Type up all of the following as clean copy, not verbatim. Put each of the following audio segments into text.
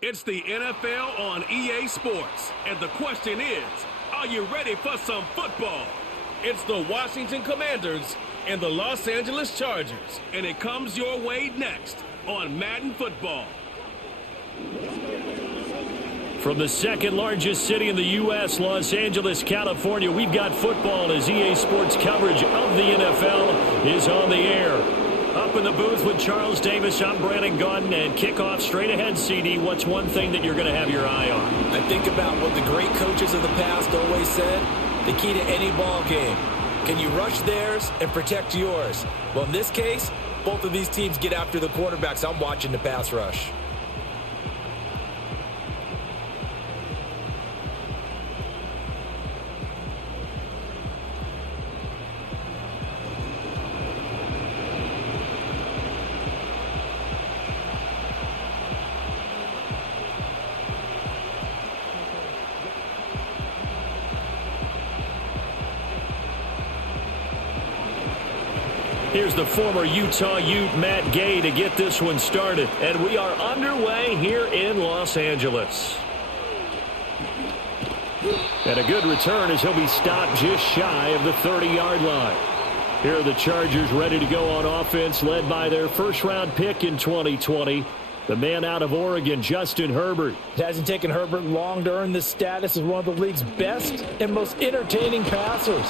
It's the NFL on EA Sports, and the question is, are you ready for some football? It's the Washington Commanders and the Los Angeles Chargers, and it comes your way next on Madden Football. From the second largest city in the U.S., Los Angeles, California, we've got football as EA Sports coverage of the NFL is on the air. Up in the booth with Charles Davis, I'm Brandon Gaudin, and kickoff straight ahead, CD. What's one thing that you're going to have your eye on? I think about what the great coaches of the past always said, the key to any ball game. Can you rush theirs and protect yours? Well, in this case, both of these teams get after the quarterbacks. I'm watching the pass rush. Here's the former Utah Ute, Matt Gay, to get this one started. And we are underway here in Los Angeles. And a good return as he'll be stopped just shy of the 30-yard line. Here are the Chargers ready to go on offense, led by their first-round pick in 2020. The man out of Oregon, Justin Herbert. It hasn't taken Herbert long to earn this status as one of the league's best and most entertaining passers.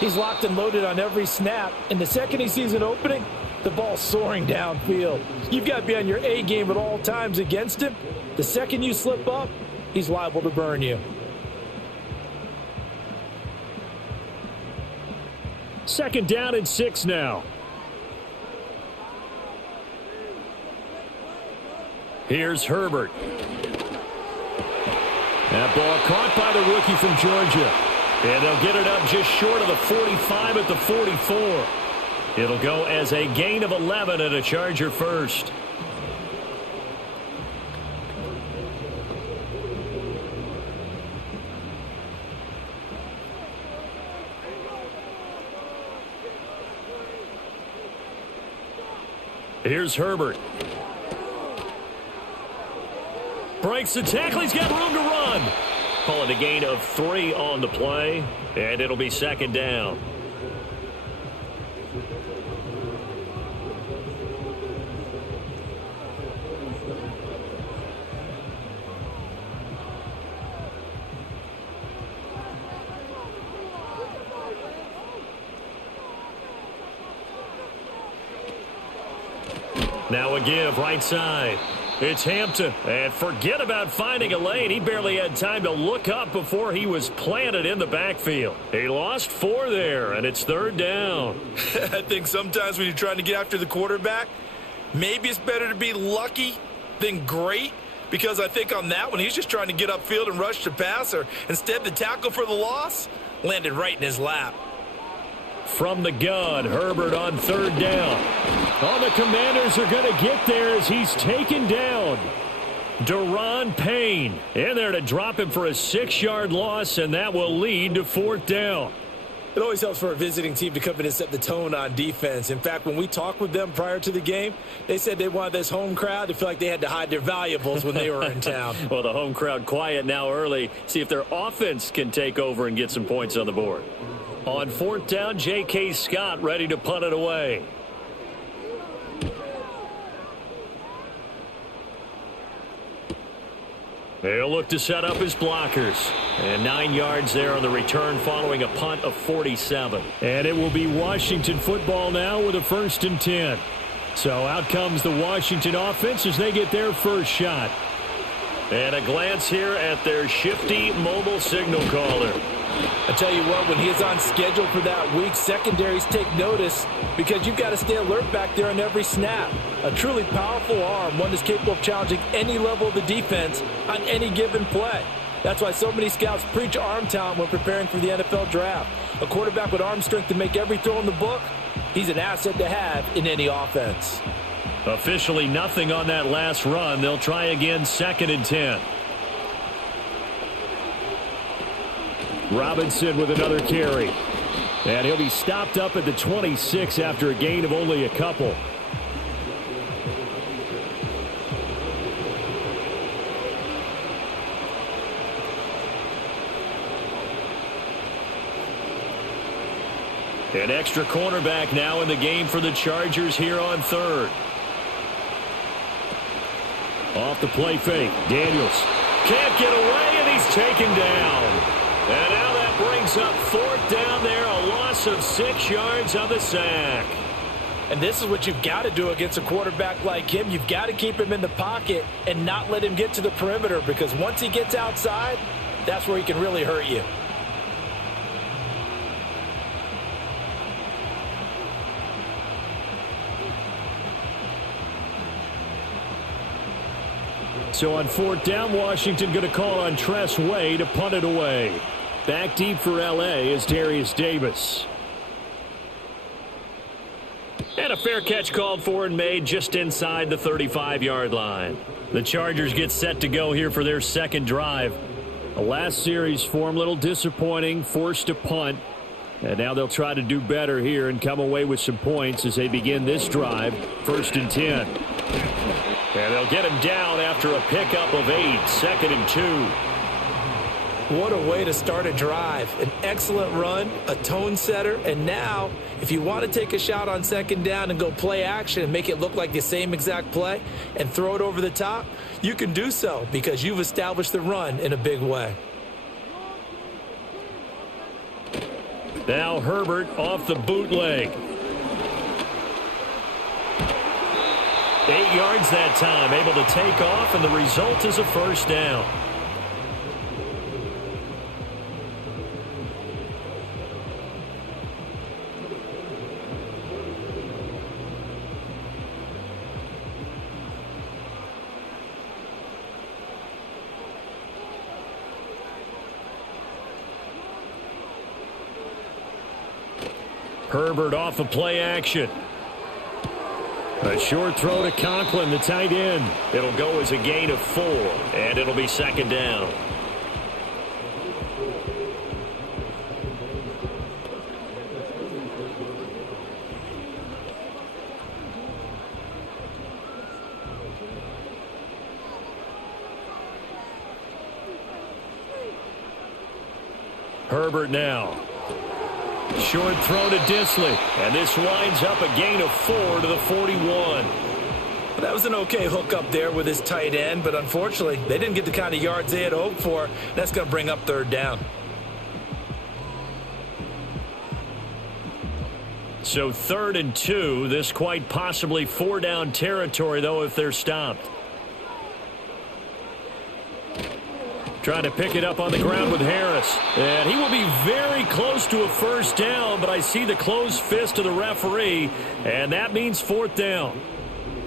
He's locked and loaded on every snap, and the second he sees an opening, the ball's soaring downfield. You've got to be on your A game at all times against him. The second you slip up, he's liable to burn you. Second down and 6 now. Here's Herbert. That ball caught by the rookie from Georgia. And they'll get it up just short of the 45 at the 44. It'll go as a gain of 11 and a Charger first. Here's Herbert. Breaks the tackle. He's got room to run. Call it a gain of 3 on the play, and it'll be second down. Now a give right side. It's Hampton, and forget about finding a lane. He barely had time to look up before he was planted in the backfield. He lost 4 there, and it's third down. I think sometimes when you're trying to get after the quarterback, maybe it's better to be lucky than great, because I think on that one, he's just trying to get upfield and rush the passer. Instead, the tackle for the loss landed right in his lap. From the gun, Herbert on third down. Oh, the Commanders are going to get there as he's taken down. Deron Payne in there to drop him for a 6-yard loss, and that will lead to fourth down. It always helps for a visiting team to come in and set the tone on defense. In fact, when we talked with them prior to the game, they said they wanted this home crowd to feel like they had to hide their valuables when they were in town. Well, the home crowd quiet now early. See if their offense can take over and get some points on the board. On fourth down, J.K. Scott ready to punt it away. They'll look to set up his blockers. And 9 yards there on the return following a punt of 47. And it will be Washington football now with a 1st and 10. So out comes the Washington offense as they get their first shot. And a glance here at their shifty mobile signal caller. I tell you what, when he is on schedule for that week, secondaries take notice because you've got to stay alert back there on every snap. A truly powerful arm, one that's capable of challenging any level of the defense on any given play. That's why so many scouts preach arm talent when preparing for the NFL draft. A quarterback with arm strength to make every throw in the book, he's an asset to have in any offense. Officially nothing on that last run. They'll try again, 2nd and 10. Robinson with another carry. And he'll be stopped up at the 26 after a gain of only a couple. An extra cornerback now in the game for the Chargers here on third. Off the play fake. Daniels can't get away, and he's taken down. And now that brings up fourth down there, a loss of 6 yards on the sack. And this is what you've got to do against a quarterback like him. You've got to keep him in the pocket and not let him get to the perimeter, because once he gets outside, that's where he can really hurt you. So on fourth down, Washington going to call on Tress Way to punt it away. Back deep for L.A. is Darius Davis. And a fair catch called for and made just inside the 35-yard line. The Chargers get set to go here for their second drive. The last series form a little disappointing, forced to punt. And now they'll try to do better here and come away with some points as they begin this drive, 1st and 10. And they'll get him down after a pickup of 8, 2nd and 2. What a way to start a drive. An excellent run, a tone setter, and now if you want to take a shot on 2nd down and go play action and make it look like the same exact play and throw it over the top, you can do so because you've established the run in a big way. Now Herbert off the bootleg. 8 yards that time, able to take off, and the result is a first down. Herbert off of play action. A short throw to Conklin, the tight end. It'll go as a gain of 4, and it'll be 2nd down. Herbert now. Short throw to Disley, and this winds up a gain of 4 to the 41. Well, that was an okay hook up there with his tight end, but unfortunately, they didn't get the kind of yards they had hoped for. That's going to bring up 3rd down. So 3rd and 2, this quite possibly 4-down territory, though, if they're stopped. Trying to pick it up on the ground with Harris. And he will be very close to a first down, but I see the closed fist of the referee, and that means 4th down.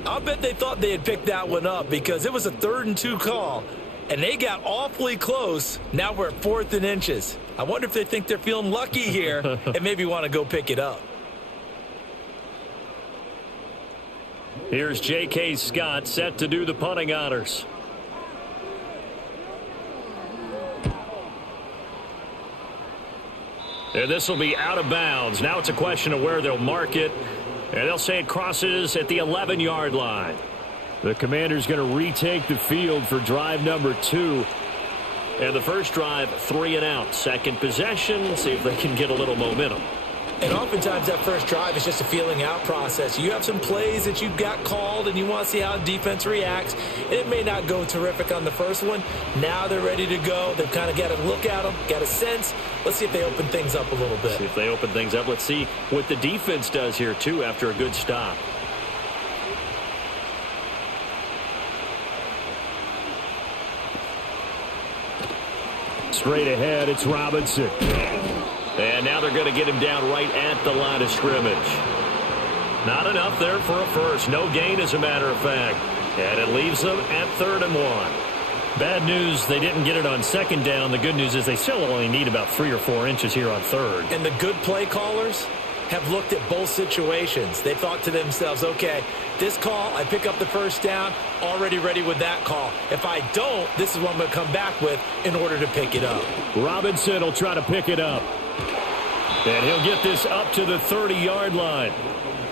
I'll bet they thought they had picked that one up because it was a 3rd and 2 call, and they got awfully close. Now we're at 4th and inches. I wonder if they think they're feeling lucky here and maybe want to go pick it up. Here's J.K. Scott set to do the punting honors. And this will be out of bounds. Now it's a question of where they'll mark it. And they'll say it crosses at the 11-yard line. The Commanders going to retake the field for drive number 2. And the first drive, 3 and out. Second possession, see if they can get a little momentum. And oftentimes that first drive is just a feeling out process. You have some plays that you've got called and you want to see how the defense reacts. It may not go terrific on the first one. Now they're ready to go. They've kind of got to look at them, got a sense. Let's see if they open things up a little bit. See if they open things up. Let's see what the defense does here, too, after a good stop. Straight ahead, it's Robinson. And now they're going to get him down right at the line of scrimmage. Not enough there for a first. No gain, as a matter of fact. And it leaves them at 3rd and 1. Bad news, they didn't get it on 2nd down. The good news is they still only need about 3 or 4 inches here on 3rd. And the good play callers have looked at both situations. They thought to themselves, okay, this call, I pick up the first down, already ready with that call. If I don't, this is what I'm going to come back with in order to pick it up. Robinson will try to pick it up. And he'll get this up to the 30-yard line.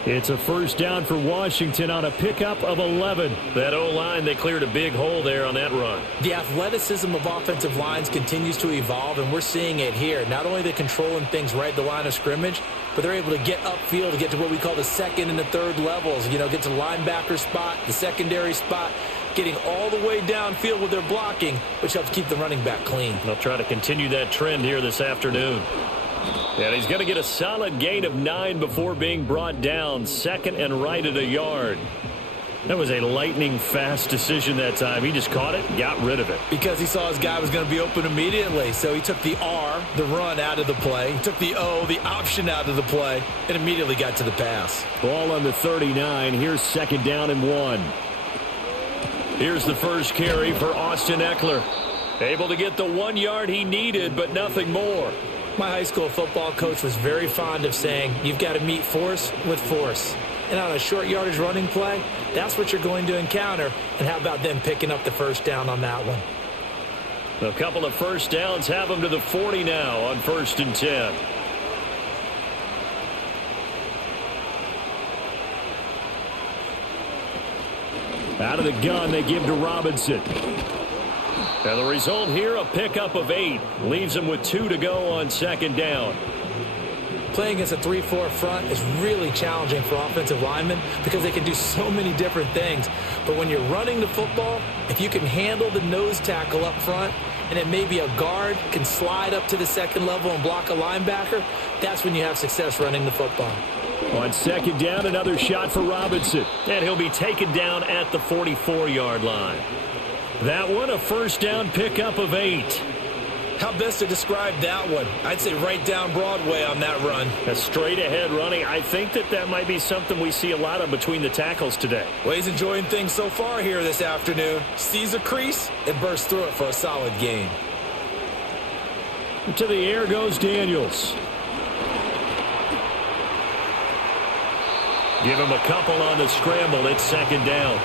It's a first down for Washington on a pickup of 11. That O-line, they cleared a big hole there on that run. The athleticism of offensive lines continues to evolve, and we're seeing it here. Not only are they controlling things right at the line of scrimmage, but they're able to get upfield to get to what we call the second and the third levels. You know, get to the linebacker spot, the secondary spot, getting all the way downfield with their blocking, which helps keep the running back clean. They'll try to continue that trend here this afternoon. And he's going to get a solid gain of 9 before being brought down. Second and right at a yard. That was a lightning-fast decision that time. He just caught it and got rid of it. Because he saw his guy was going to be open immediately. So he took the R, the run, out of the play. He took the O, the option, out of the play, and immediately got to the pass. Ball on the 39. Here's second down and 1. Here's the first carry for Austin Eckler. Able to get the 1 yard he needed, but nothing more. My high school football coach was very fond of saying, you've got to meet force with force. And on a short yardage running play, that's what you're going to encounter. And how about them picking up the first down on that one? A couple of first downs have them to the 40 now on 1st and 10. Out of the gun, they give to Robinson. And the result here, a pickup of 8. Leaves him with 2 to go on second down. Playing against a 3-4 front is really challenging for offensive linemen because they can do so many different things. But when you're running the football, if you can handle the nose tackle up front, and then maybe a guard can slide up to the second level and block a linebacker, that's when you have success running the football. On second down, another shot for Robinson. And he'll be taken down at the 44-yard line. That one, a first down pickup of 8. How best to describe that one? I'd say right down Broadway on that run. A straight-ahead running. I think that might be something we see a lot of between the tackles today. Well, he's enjoying things so far here this afternoon. Sees a crease and bursts through it for a solid gain. To the air goes Daniels. Give him a couple on the scramble. It's second down.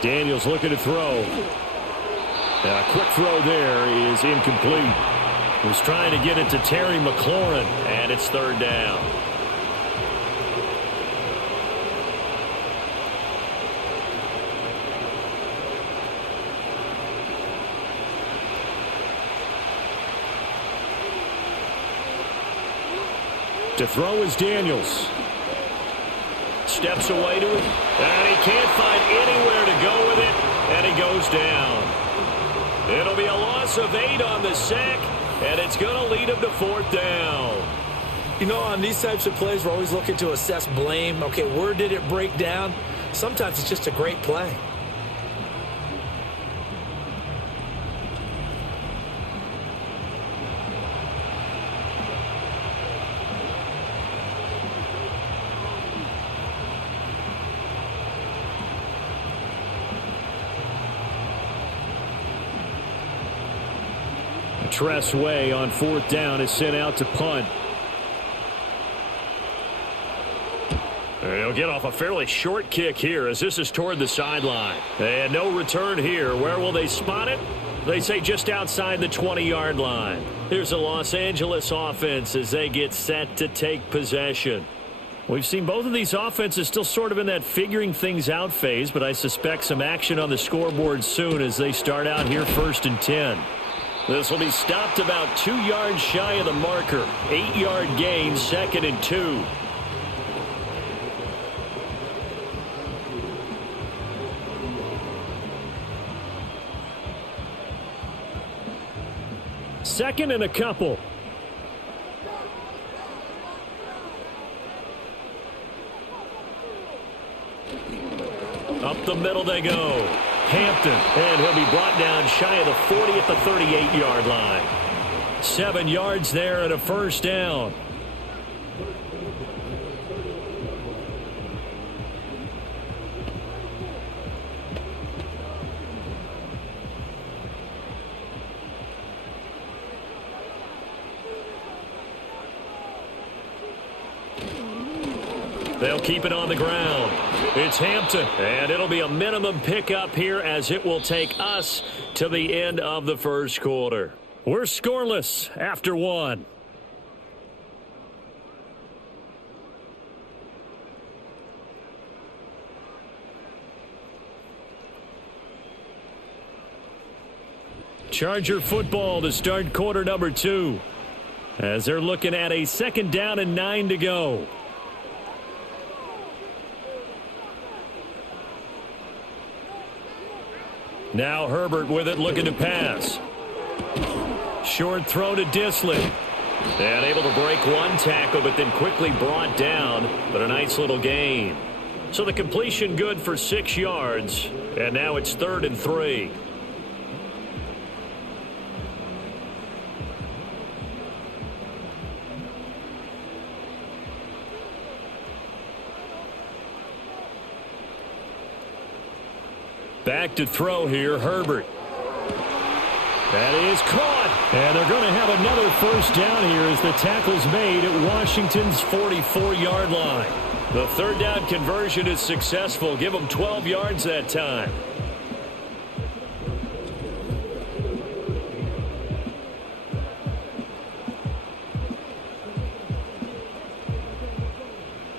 Daniels looking to throw. A quick throw there is incomplete. Was trying to get it to Terry McLaurin, and it's third down. To throw is Daniels. Steps away to it, and he can't find anywhere to go with it, and he goes down. It'll be a loss of 8 on the sack, and it's going to lead him to fourth down. You know, on these types of plays, we're always looking to assess blame. Okay, where did it break down? Sometimes it's just a great play. Tress Way on fourth down is sent out to punt. He'll get off a fairly short kick here as this is toward the sideline. And no return here. Where will they spot it? They say just outside the 20-yard line. Here's a Los Angeles offense as they get set to take possession. We've seen both of these offenses still sort of in that figuring things out phase, but I suspect some action on the scoreboard soon as they start out here 1st and 10. This will be stopped about 2 yards shy of the marker. 8-yard gain, 2nd and 2. Second and a couple. Up the middle they go. Hampton, and he'll be brought down shy of the 40 at the 38-yard line. 7 yards there and a first down. They'll keep it on the ground. It's Hampton, and it'll be a minimum pickup here as it will take us to the end of the first quarter. We're scoreless after one. Charger football to start quarter number 2. As they're looking at a 2nd down and 9 to go. Now Herbert with it, looking to pass. Short throw to Disley. And able to break one tackle, but then quickly brought down. But a nice little gain. So the completion good for 6 yards. And now it's 3rd and 3. Back to throw here, Herbert. That is caught. And they're going to have another first down here as the tackle's made at Washington's 44-yard line. The 3rd down conversion is successful. Give them 12 yards that time.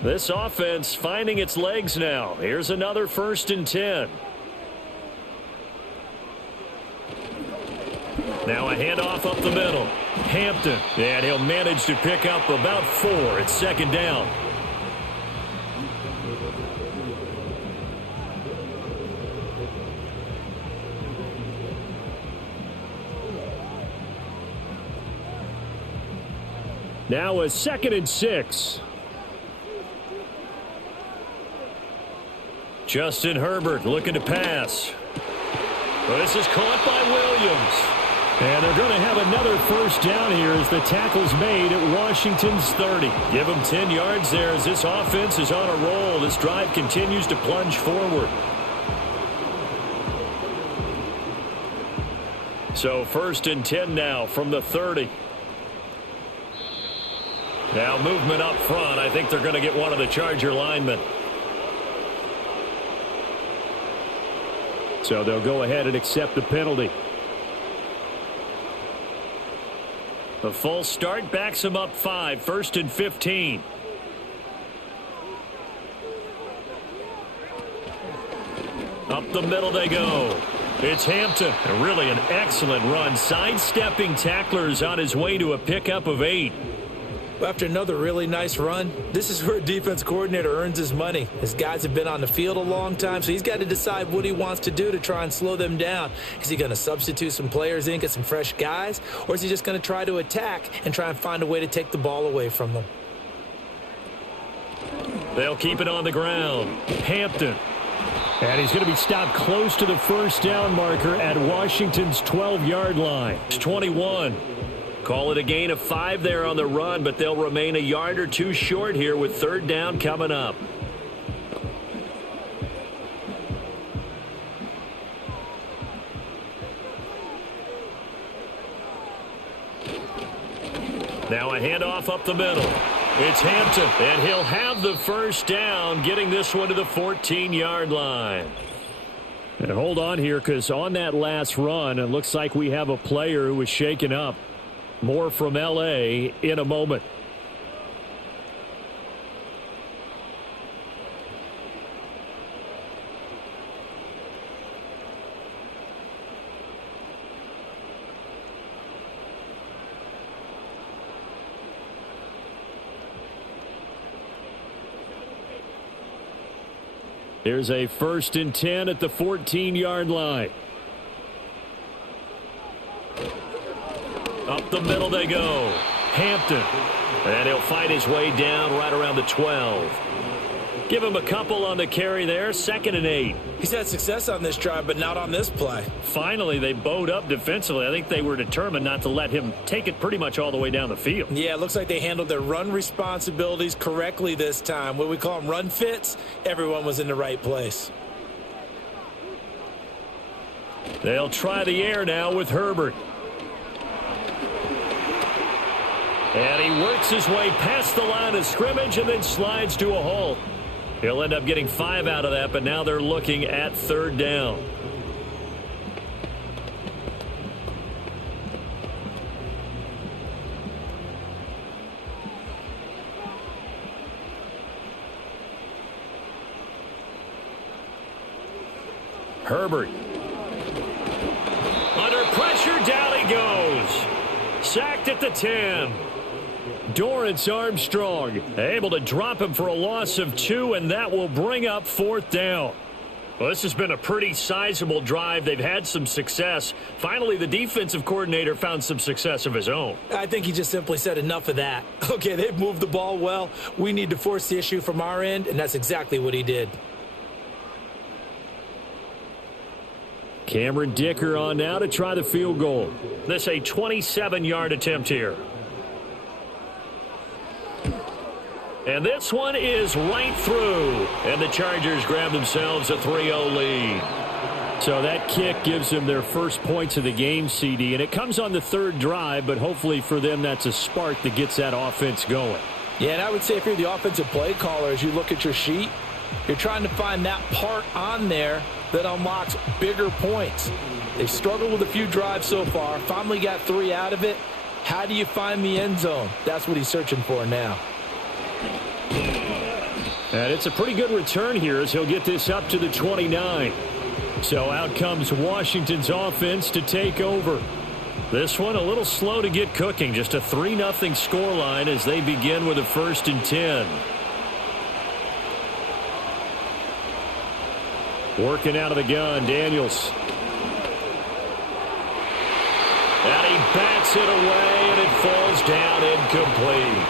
This offense finding its legs now. Here's another 1st and 10. Now a handoff up the middle. Hampton, and he'll manage to pick up about 4 at 2nd down. Now a 2nd and 6. Justin Herbert looking to pass. Well, this is caught by Williams. And they're going to have another first down here as the tackle's made at Washington's 30. Give them 10 yards there as this offense is on a roll. This drive continues to plunge forward. So 1st and 10 now from the 30. Now movement up front. I think they're going to get one of the Charger linemen. So they'll go ahead and accept the penalty. The false start backs him up 5. 1st and 15. Up the middle they go. It's Hampton. And really an excellent run. Sidestepping tacklers on his way to a pickup of 8. After another really nice run, this is where a defense coordinator earns his money. His guys have been on the field a long time, so he's got to decide what he wants to do to try and slow them down. Is he going to substitute some players in, get some fresh guys, or is he just going to try to attack and try and find a way to take the ball away from them? They'll keep it on the ground. Hampton. And he's going to be stopped close to the first down marker at Washington's 12-yard line. It's 21. Call it a gain of 5 there on the run, but they'll remain a yard or 2 short here with 3rd down coming up. Now a handoff up the middle. It's Hampton, and he'll have the first down, getting this one to the 14-yard line. And hold on here, because on that last run, it looks like we have a player who was shaken up. More from L.A. in a moment. Here's a 1st and 10 at the 14-yard line. Up the middle they go. Hampton. And he'll fight his way down right around the 12. Give him a couple on the carry there. 2nd and 8. He's had success on this drive, but not on this play. Finally, they bowed up defensively. I think they were determined not to let him take it pretty much all the way down the field. Yeah, it looks like they handled their run responsibilities correctly this time. What we call them run fits, everyone was in the right place. They'll try the air now with Herbert. And he works his way past the line of scrimmage and then slides to a halt. He'll end up getting 5 out of that, but now they're looking at 3rd down. Herbert. Under pressure, down he goes. Sacked at the 10. Dorrance Armstrong able to drop him for a loss of 2, and that will bring up 4th down. Well, this has been a pretty sizable drive. They've had some success. Finally, the defensive coordinator found some success of his own. I think he just simply said enough of that. Okay, they've moved the ball well. We need to force the issue from our end, and that's exactly what he did. Cameron Dicker on now to try the field goal. This a 27-yard attempt here. And this one is right through. And the Chargers grab themselves a 3-0 lead. So that kick gives them their first points of the game, CD. And it comes on the 3rd drive, but hopefully for them that's a spark that gets that offense going. Yeah, and I would say if you're the offensive play caller, as you look at your sheet, you're trying to find that part on there that unlocks bigger points. They've struggled with a few drives so far. Finally got 3 out of it. How do you find the end zone? That's what he's searching for now. And it's a pretty good return here as he'll get this up to the 29. So out comes Washington's offense to take over. This one a little slow to get cooking. Just a 3-0 scoreline as they begin with a 1st and 10. Working out of the gun, Daniels. And he bats it away, and it falls down incomplete.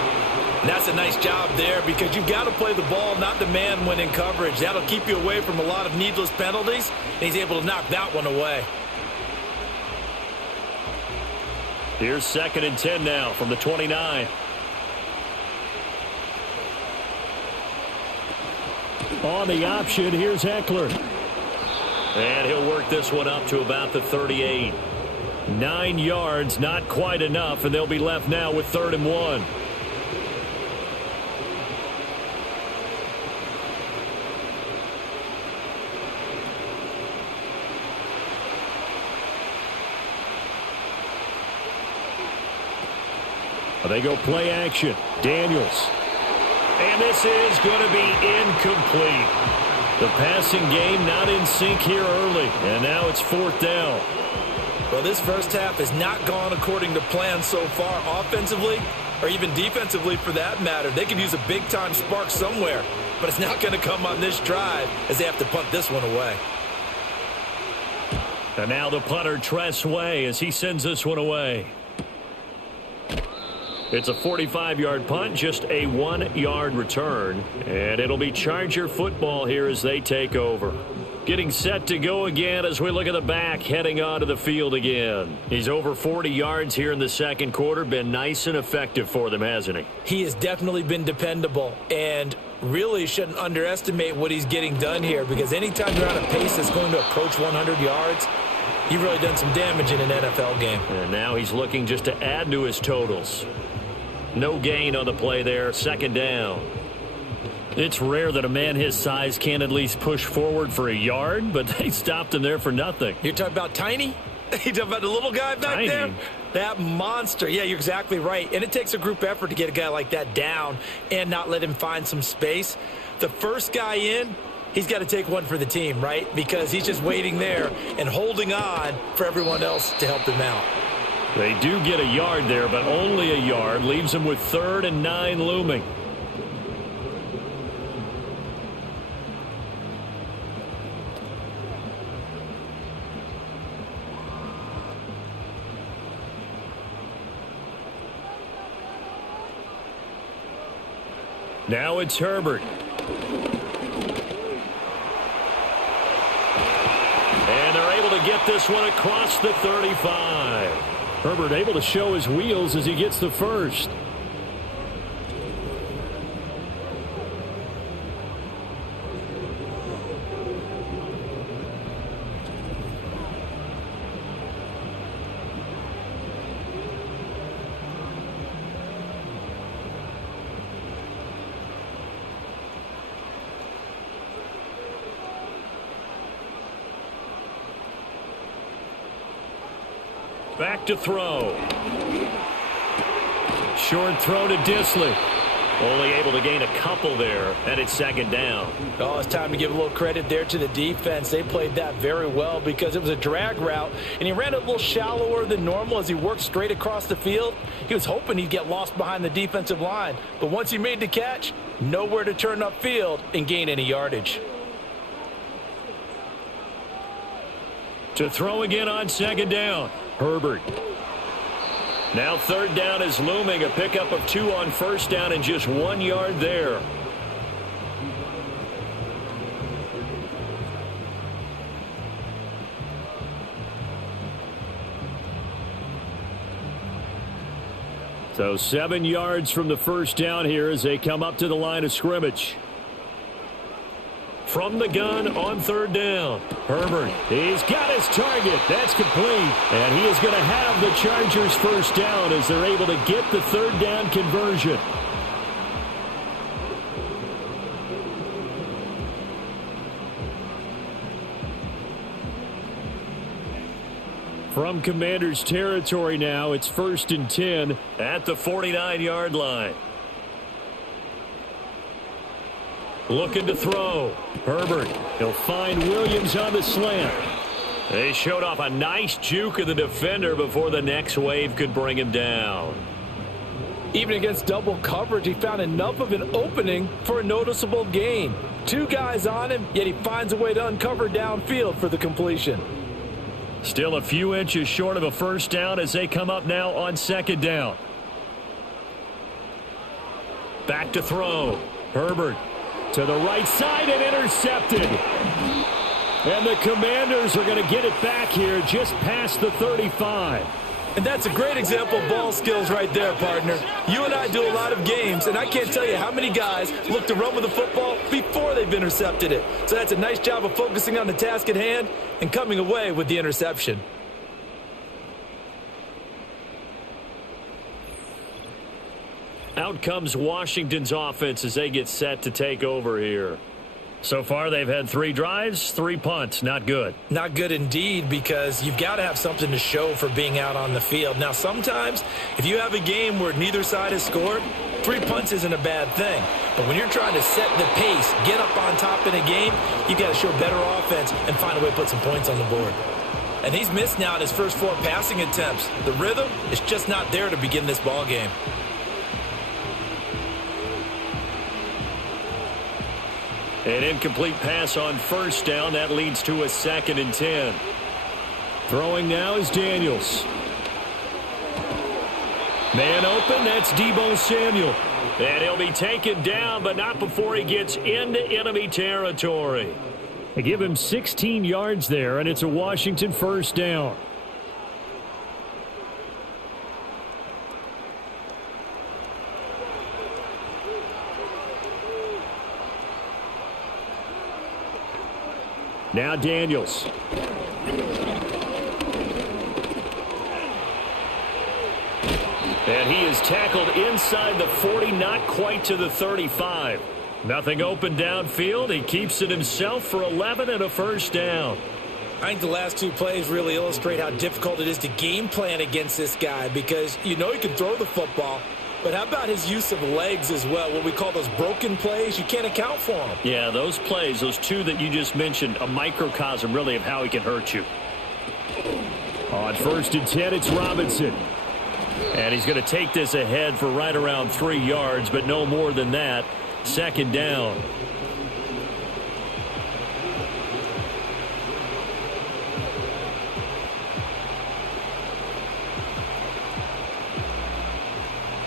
And that's a nice job there because you've got to play the ball, not the man when in coverage. That'll keep you away from a lot of needless penalties, and he's able to knock that one away. Here's 2nd and 10 now from the 29. On the option, here's Eckler. And he'll work this one up to about the 38. 9 yards, not quite enough, and they'll be left now with 3rd and 1. They go play action. Daniels. And this is going to be incomplete. The passing game not in sync here early. And now it's 4th down. Well, this first half has not gone according to plan so far offensively or even defensively for that matter. They could use a big-time spark somewhere, but it's not going to come on this drive as they have to punt this one away. And now the punter, Tress Way, as he sends this one away. It's a 45-yard punt, just a 1-yard return. And it'll be Charger football here as they take over. Getting set to go again as we look at the back, heading onto the field again. He's over 40 yards here in the 2nd quarter. Been nice and effective for them, hasn't he? He has definitely been dependable. And really shouldn't underestimate what he's getting done here, because anytime you're on a pace that's going to approach 100 yards, you've really done some damage in an NFL game. And now he's looking just to add to his totals. No gain on the play there, 2nd down. It's rare that a man his size can't at least push forward for a yard, but they stopped him there for nothing. You're talking about Tiny? You're talking about the little guy back there? That monster. Yeah, you're exactly right. And it takes a group effort to get a guy like that down and not let him find some space. The first guy in, he's got to take one for the team, right? Because he's just waiting there and holding on for everyone else to help him out. They do get a yard there, but only a yard. Leaves them with 3rd and 9 looming. Now it's Herbert. And they're able to get this one across the 35. Herbert able to show his wheels as he gets the first. Back to throw. Short throw to Disley. Only able to gain a couple there, and it's second down. Oh, it's time to give a little credit there to the defense. They played that very well because it was a drag route, and he ran it a little shallower than normal as he worked straight across the field. He was hoping he'd get lost behind the defensive line, but once he made the catch, nowhere to turn upfield and gain any yardage. To throw again on second down, Herbert. Now third down is looming, a pickup of 2 on first down and just 1 yard there. So 7 yards from the first down here as they come up to the line of scrimmage. From the gun on third down, Herbert, he's got his target. That's complete. And he is going to have the Chargers first down as they're able to get the third down conversion. From Commanders territory now, it's 1st and 10 at the 49-yard line. Looking to throw. Herbert. He'll find Williams on the slant. They showed off a nice juke of the defender before the next wave could bring him down. Even against double coverage, he found enough of an opening for a noticeable gain. 2 guys on him, yet he finds a way to uncover downfield for the completion. Still a few inches short of a first down as they come up now on second down. Back to throw. Herbert. To the right side and intercepted. And the Commanders are going to get it back here just past the 35. And that's a great example of ball skills right there, partner. You and I do a lot of games, and I can't tell you how many guys look to run with the football before they've intercepted it. So that's a nice job of focusing on the task at hand and coming away with the interception. Out comes Washington's offense as they get set to take over here. So far, they've had 3 drives, 3 punts. Not good. Not good indeed, because you've got to have something to show for being out on the field. Now, sometimes, if you have a game where neither side has scored, 3 punts isn't a bad thing. But when you're trying to set the pace, get up on top in a game, you've got to show better offense and find a way to put some points on the board. And he's missed now in his first 4 passing attempts. The rhythm is just not there to begin this ball game. An incomplete pass on first down. That leads to a 2nd and 10. Throwing now is Daniels. Man open, that's Deebo Samuel. And he'll be taken down, but not before he gets into enemy territory. They give him 16 yards there, and it's a Washington first down. Now Daniels. And he is tackled inside the 40, not quite to the 35. Nothing open downfield. He keeps it himself for 11 and a first down. I think the last 2 plays really illustrate how difficult it is to game plan against this guy, because you know he can throw the football. But how about his use of legs as well? What we call those broken plays, you can't account for them. Yeah, those plays, those 2 that you just mentioned, a microcosm really of how he can hurt you. On 1st and 10, it's Robinson. And he's going to take this ahead for right around 3 yards, but no more than that. 2nd down.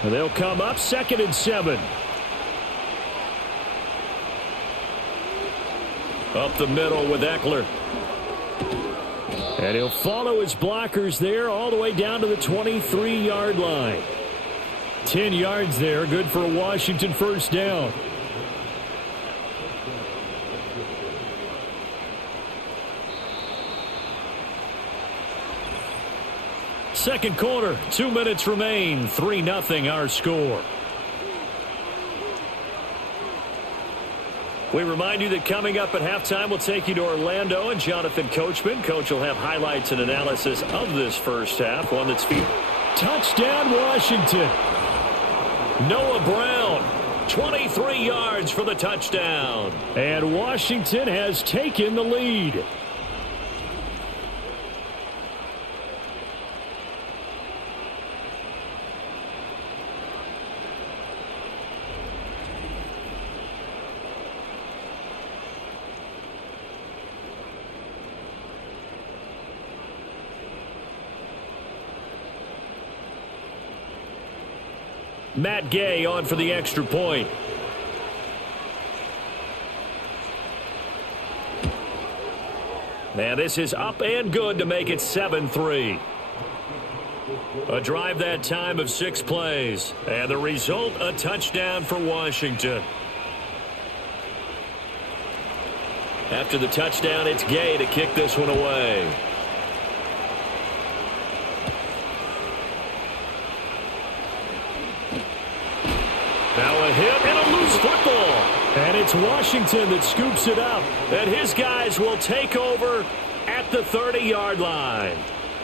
They'll come up 2nd and 7. Up the middle with Eckler. And he'll follow his blockers there all the way down to the 23-yard line. 10 yards there, good for a Washington first down. Second quarter, 2 minutes remain. 3-0 our score. We remind you that coming up at halftime, we'll take you to Orlando and Jonathan Coachman. Coach will have highlights and analysis of this first half. One that's featured. Touchdown, Washington. Noah Brown, 23 yards for the touchdown. And Washington has taken the lead. Matt Gay on for the extra point. And this is up and good to make it 7-3. A drive that time of 6 plays. And the result, a touchdown for Washington. After the touchdown, it's Gay to kick this one away. Now a hit and a loose football. And it's Washington that scoops it up. And his guys will take over at the 30-yard line.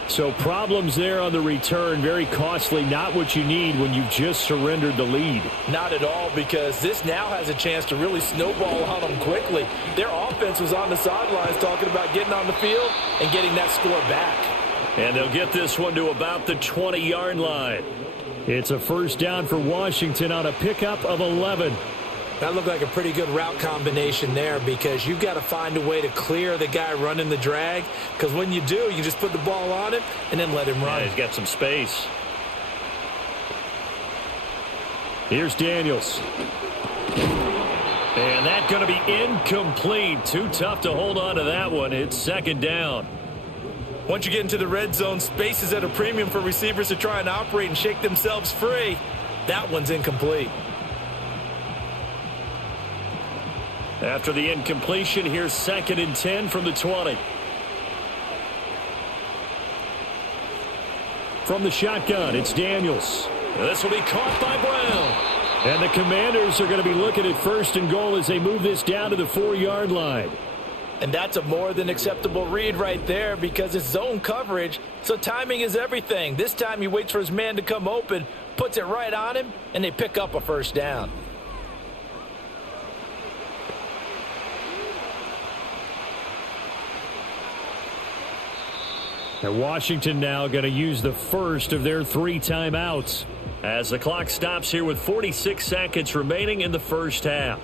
So problems there on the return. Very costly. Not what you need when you've just surrendered the lead. Not at all, because this now has a chance to really snowball on them quickly. Their offense was on the sidelines talking about getting on the field and getting that score back. And they'll get this one to about the 20-yard line. It's a first down for Washington on a pickup of 11. That looked like a pretty good route combination there, because you've got to find a way to clear the guy running the drag, because when you do, you just put the ball on him and then let him run. Yeah, he's got some space. Here's Daniels. And that's going to be incomplete. Too tough to hold on to that one. It's second down. Once you get into the red zone, space is at a premium for receivers to try and operate and shake themselves free. That one's incomplete. After the incompletion, here's 2nd and 10 from the 20. From the shotgun, it's Daniels. This will be caught by Brown. And the Commanders are going to be looking at 1st and goal as they move this down to the 4-yard line. And that's a more than acceptable read right there, because it's zone coverage, so timing is everything. This time he waits for his man to come open, puts it right on him, and they pick up a first down. And Washington now going to use the first of their 3 timeouts as the clock stops here with 46 seconds remaining in the first half.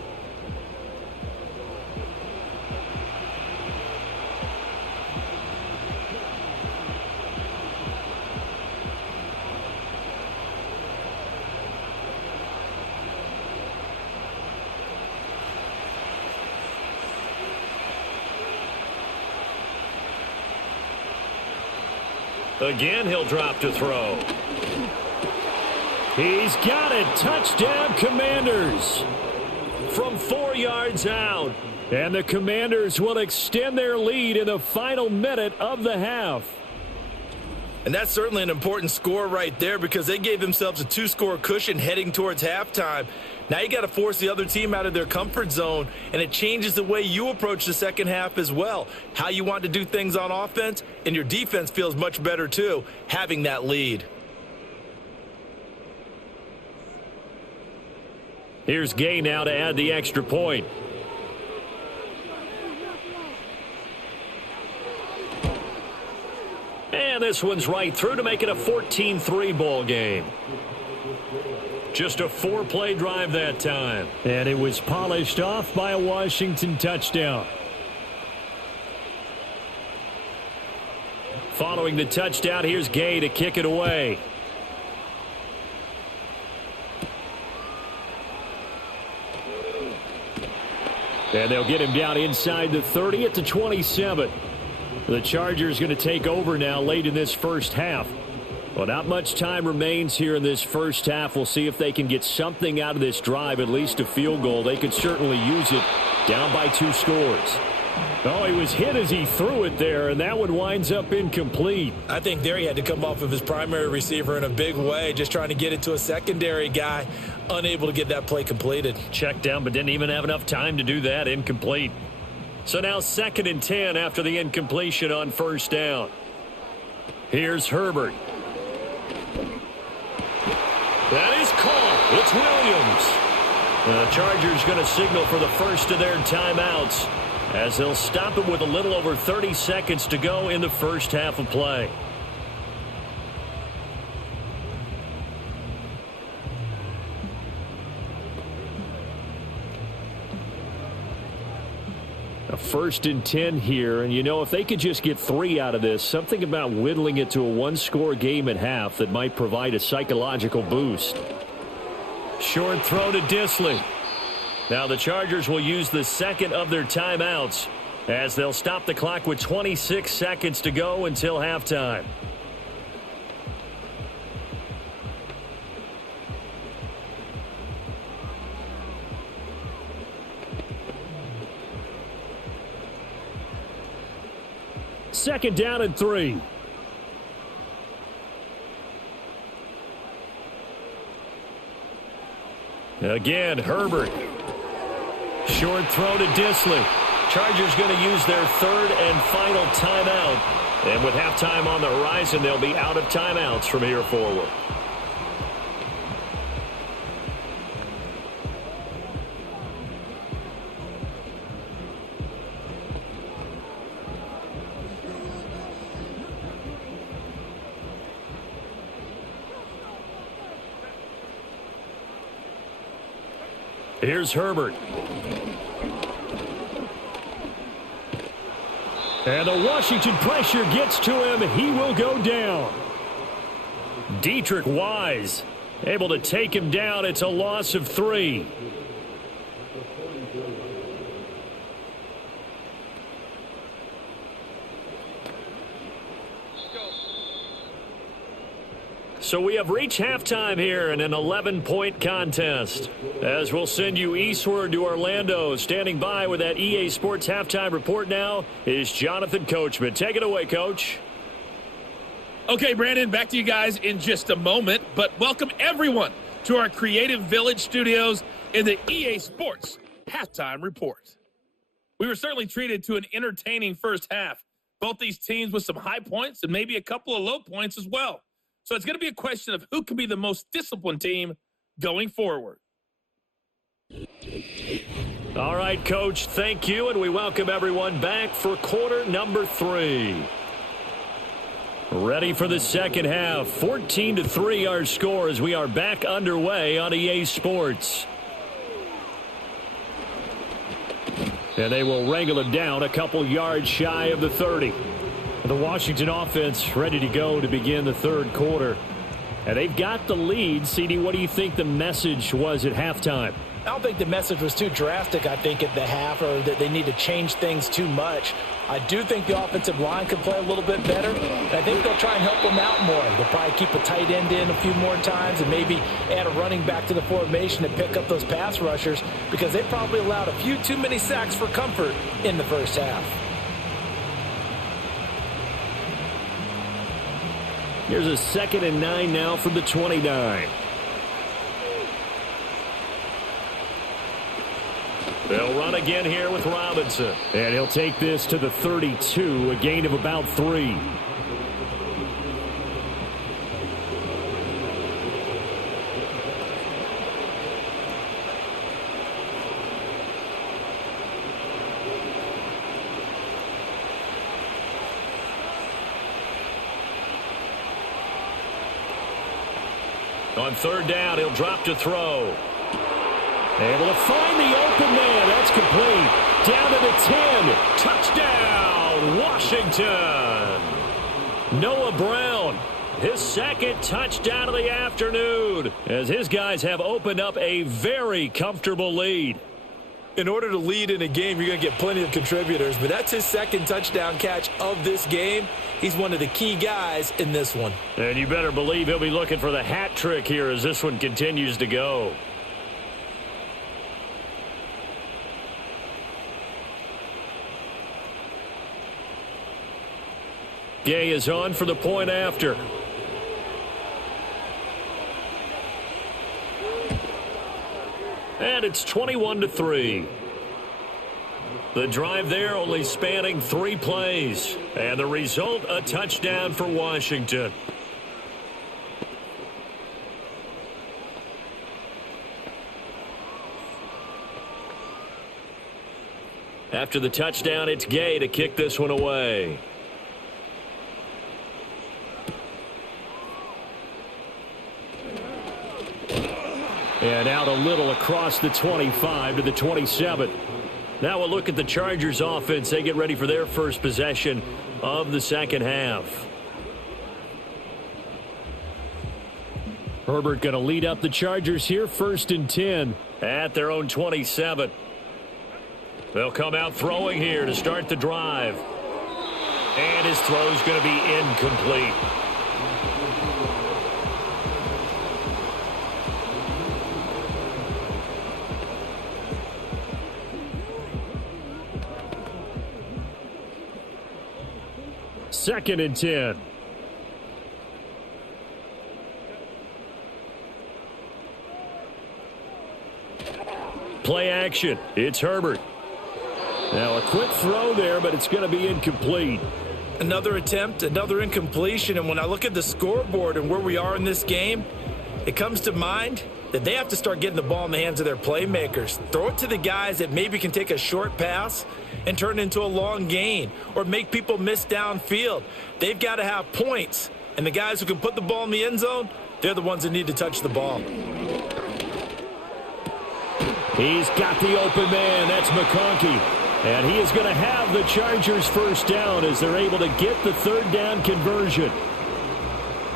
Again, he'll drop to throw. He's got it. Touchdown, Commanders. From 4 yards out. And the Commanders will extend their lead in the final minute of the half. And that's certainly an important score right there, because they gave themselves a 2-score cushion heading towards halftime. Now you got to force the other team out of their comfort zone, and it changes the way you approach the second half as well. How you want to do things on offense, and your defense feels much better too, having that lead. Here's Gay now to add the extra point. And this one's right through to make it a 14-3 ball game. Just a 4-play drive that time. And it was polished off by a Washington touchdown. Following the touchdown, here's Gay to kick it away. And they'll get him down inside the 30 at the 27. The Chargers going to take over now late in this first half. Well, not much time remains here in this first half. We'll see if they can get something out of this drive, at least a field goal. They could certainly use it, down by 2 scores. Oh, he was hit as he threw it there, and that one winds up incomplete. I think there he had to come off of his primary receiver in a big way, just trying to get it to a secondary guy, unable to get that play completed. Checked down, but didn't even have enough time to do that. Incomplete. So now 2nd and 10 after the incompletion on 1st down. Here's Herbert. That is caught. It's Williams. The Chargers going to signal for the first of their timeouts, as they'll stop it with a little over 30 seconds to go in the first half of play. A 1st and 10 here, and you know, if they could just get 3 out of this, something about whittling it to a 1-score game at half that might provide a psychological boost. Short throw to Disley. Now the Chargers will use the 2nd of their timeouts, as they'll stop the clock with 26 seconds to go until halftime. Second down and 3. Again, Herbert. Short throw to Disley. Chargers going to use their 3rd and final timeout. And with halftime on the horizon, they'll be out of timeouts from here forward. Here's Herbert. And the Washington pressure gets to him. He will go down. Dietrich Wise able to take him down. It's a loss of 3. So we have reached halftime here in an 11-point contest. As we'll send you eastward to Orlando, standing by with that EA Sports halftime report now is Jonathan Coachman. Take it away, Coach. Okay, Brandon, back to you guys in just a moment, but welcome everyone to our Creative Village studios in the EA Sports halftime report. We were certainly treated to an entertaining first half. Both these teams with some high points and maybe a couple of low points as well. So it's going to be a question of who can be the most disciplined team going forward. All right, Coach, thank you, and we welcome everyone back for quarter number 3. Ready for the second half. 14-3 our score as we are back underway on EA Sports. And they will wrangle it down a couple yards shy of the 30. The Washington offense ready to go to begin the 3rd quarter. And they've got the lead. CD, what do you think the message was at halftime? I don't think the message was too drastic, I think, at the half, or that they need to change things too much. I do think the offensive line could play a little bit better. And I think they'll try and help them out more. They'll probably keep a tight end in a few more times and maybe add a running back to the formation to pick up those pass rushers, because they probably allowed a few too many sacks for comfort in the first half. Here's a 2nd and 9 now from the 29. They'll run again here with Robinson. And he'll take this to the 32, a gain of about 3. On 3rd down, he'll drop to throw. Able to find the open man. That's complete. Down to the 10. Touchdown, Washington. Noah Brown, his 2nd touchdown of the afternoon, as his guys have opened up a very comfortable lead. In order to lead in a game, you're going to get plenty of contributors, but that's his 2nd touchdown catch of this game. He's one of the key guys in this one. And you better believe he'll be looking for the hat trick here as this one continues to go. Gay is on for the point after. And it's 21-3. The drive there only spanning 3 plays. And the result, a touchdown for Washington. After the touchdown, it's Gay to kick this one away. And out a little across the 25 to the 27. Now a look at the Chargers offense. They get ready for their first possession of the second half. Herbert going to lead up the Chargers here, 1st and 10 at their own 27. They'll come out throwing here to start the drive. And his throw's going to be incomplete. Second and 10. Play action. It's Herbert. Now a quick throw there, but it's going to be incomplete. Another attempt, another incompletion, and when I look at the scoreboard and where we are in this game, it comes to mind that they have to start getting the ball in the hands of their playmakers. Throw it to the guys that maybe can take a short pass and turn it into a long gain or make people miss downfield. They've got to have points, and the guys who can put the ball in the end zone, they're the ones that need to touch the ball. He's got the open man. That's McConkey. And he is going to have the Chargers first down as they're able to get the third down conversion.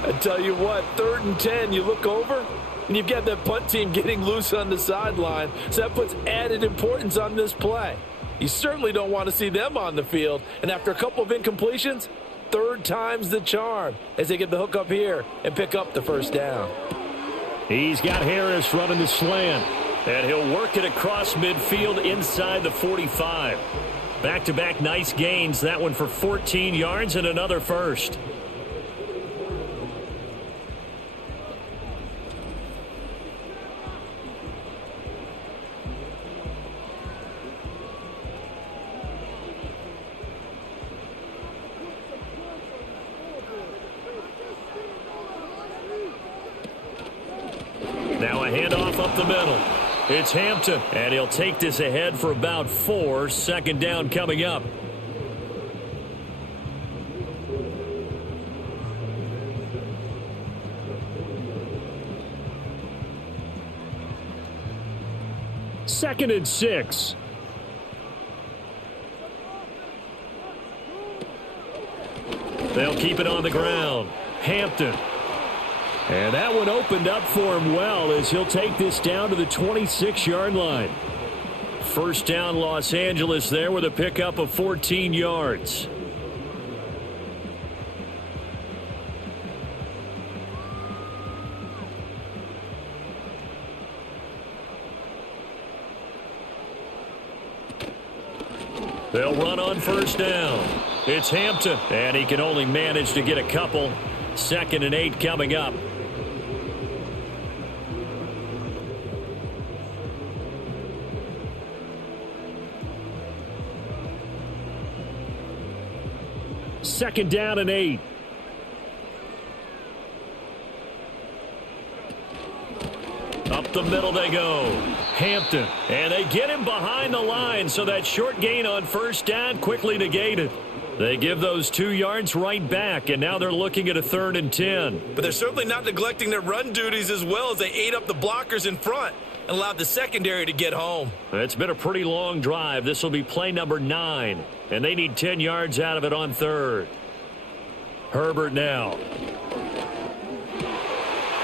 I tell you what, 3rd and 10, you look over, and you've got that punt team getting loose on the sideline, so that puts added importance on this play. You certainly don't want to see them on the field, and after a couple of incompletions, 3rd time's the charm as they get the hook up here and pick up the first down. He's got Harris running the slant. And he'll work it across midfield inside the 45. Back-to-back nice gains. That one for 14 yards and another first. Now a handoff up the middle. It's Hampton, and he'll take this ahead for about 4. 2nd down coming up. Second and 6. They'll keep it on the ground. Hampton. And that one opened up for him well as he'll take this down to the 26-yard line. First down Los Angeles there with a pickup of 14 yards. They'll run on first down. It's Hampton, and he can only manage to get a couple. 2nd and 8 coming up. Second down and 8. Up the middle they go. Hampton. And they get him behind the line, so that short gain on first down quickly negated. They give those 2 yards right back, and now they're looking at a 3rd and 10. But they're certainly not neglecting their run duties as well as they ate up the blockers in front and allowed the secondary to get home. It's been a pretty long drive. This will be play number 9, and they need 10 yards out of it on 3rd. Herbert now.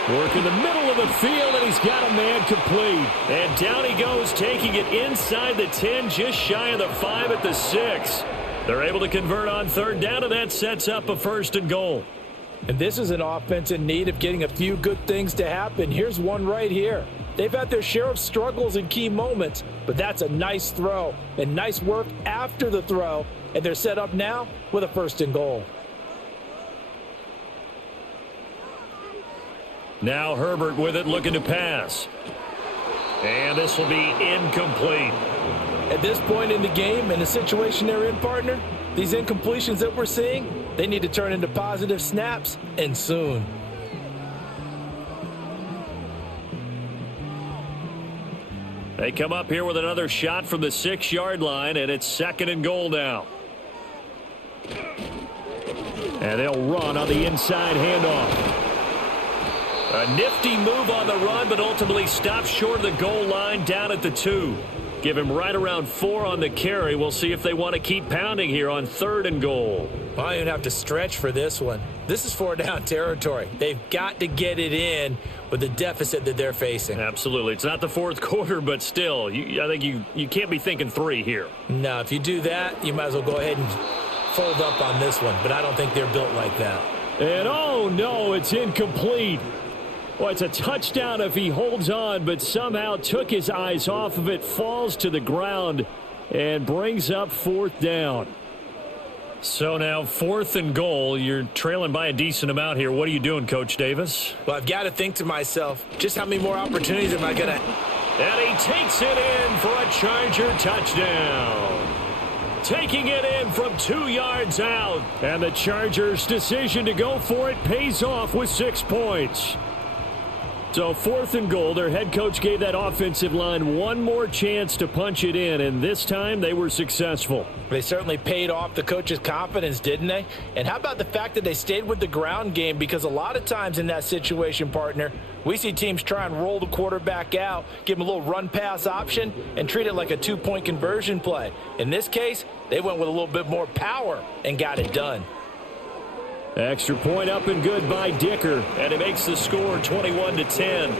Working the middle of the field, and he's got a man complete. And down he goes, taking it inside the 10, just shy of the 5 at the 6. They're able to convert on 3rd down, and that sets up a 1st and goal. And this is an offense in need of getting a few good things to happen. Here's one right here. They've had their share of struggles in key moments, but that's a nice throw and nice work after the throw, and they're set up now with a 1st and goal. Now Herbert with it, looking to pass. And this will be incomplete. At this point in the game and the situation they're in, partner, these incompletions that we're seeing, they need to turn into positive snaps, and soon. They come up here with another shot from the 6-yard line, and it's 2nd and goal now. And they'll run on the inside handoff. A nifty move on the run, but ultimately stops short of the goal line down at the 2. Give him right around 4 on the carry. We'll see if they want to keep pounding here on 3rd and goal. Well, I don't even have to stretch for this one. This is 4-down territory. They've got to get it in with the deficit that they're facing. Absolutely. It's not the 4th quarter, but still, I think you can't be thinking 3 here. No, if you do that, you might as well go ahead and fold up on this one. But I don't think they're built like that. And oh no, it's incomplete. Well, it's a touchdown if he holds on, but somehow took his eyes off of it, falls to the ground, and brings up 4th down. So now 4th and goal. You're trailing by a decent amount here. What are you doing, Coach Davis? Well, I've got to think to myself, just how many more opportunities am I going to... And he takes it in for a Charger touchdown. Taking it in from 2 yards out. And the Chargers' decision to go for it pays off with 6 points. So 4th and goal, their head coach gave that offensive line one more chance to punch it in, and this time they were successful. They certainly paid off the coach's confidence, didn't they? And how about the fact that they stayed with the ground game? Because a lot of times in that situation, partner, we see teams try and roll the quarterback out, give him a little run-pass option, and treat it like a 2-point conversion play. In this case, they went with a little bit more power and got it done. Extra point up and good by Dicker, and it makes the score 21-10.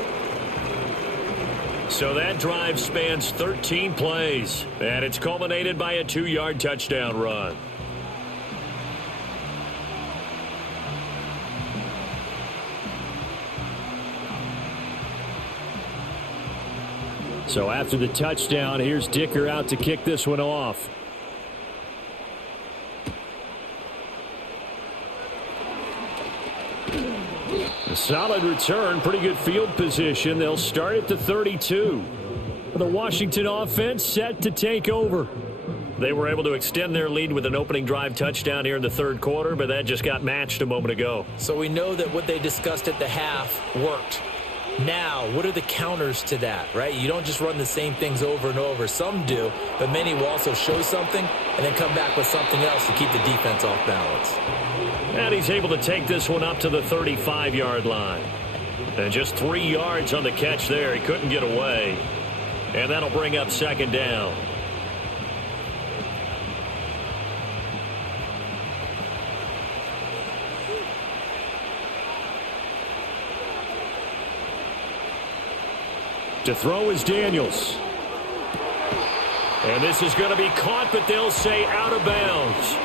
So that drive spans 13 plays, and it's culminated by a 2-yard touchdown run. So after the touchdown, here's Dicker out to kick this one off. A solid return, pretty good field position. They'll start at the 32. The Washington offense set to take over. They were able to extend their lead with an opening drive touchdown here in the 3rd quarter, but that just got matched a moment ago. So we know that what they discussed at the half worked. Now, what are the counters to that, right? You don't just run the same things over and over. Some do, but many will also show something and then come back with something else to keep the defense off balance. And he's able to take this one up to the 35-yard line. And just 3 yards on the catch there. He couldn't get away. And that'll bring up 2nd down. To throw is Daniels. And this is going to be caught, but they'll say out of bounds.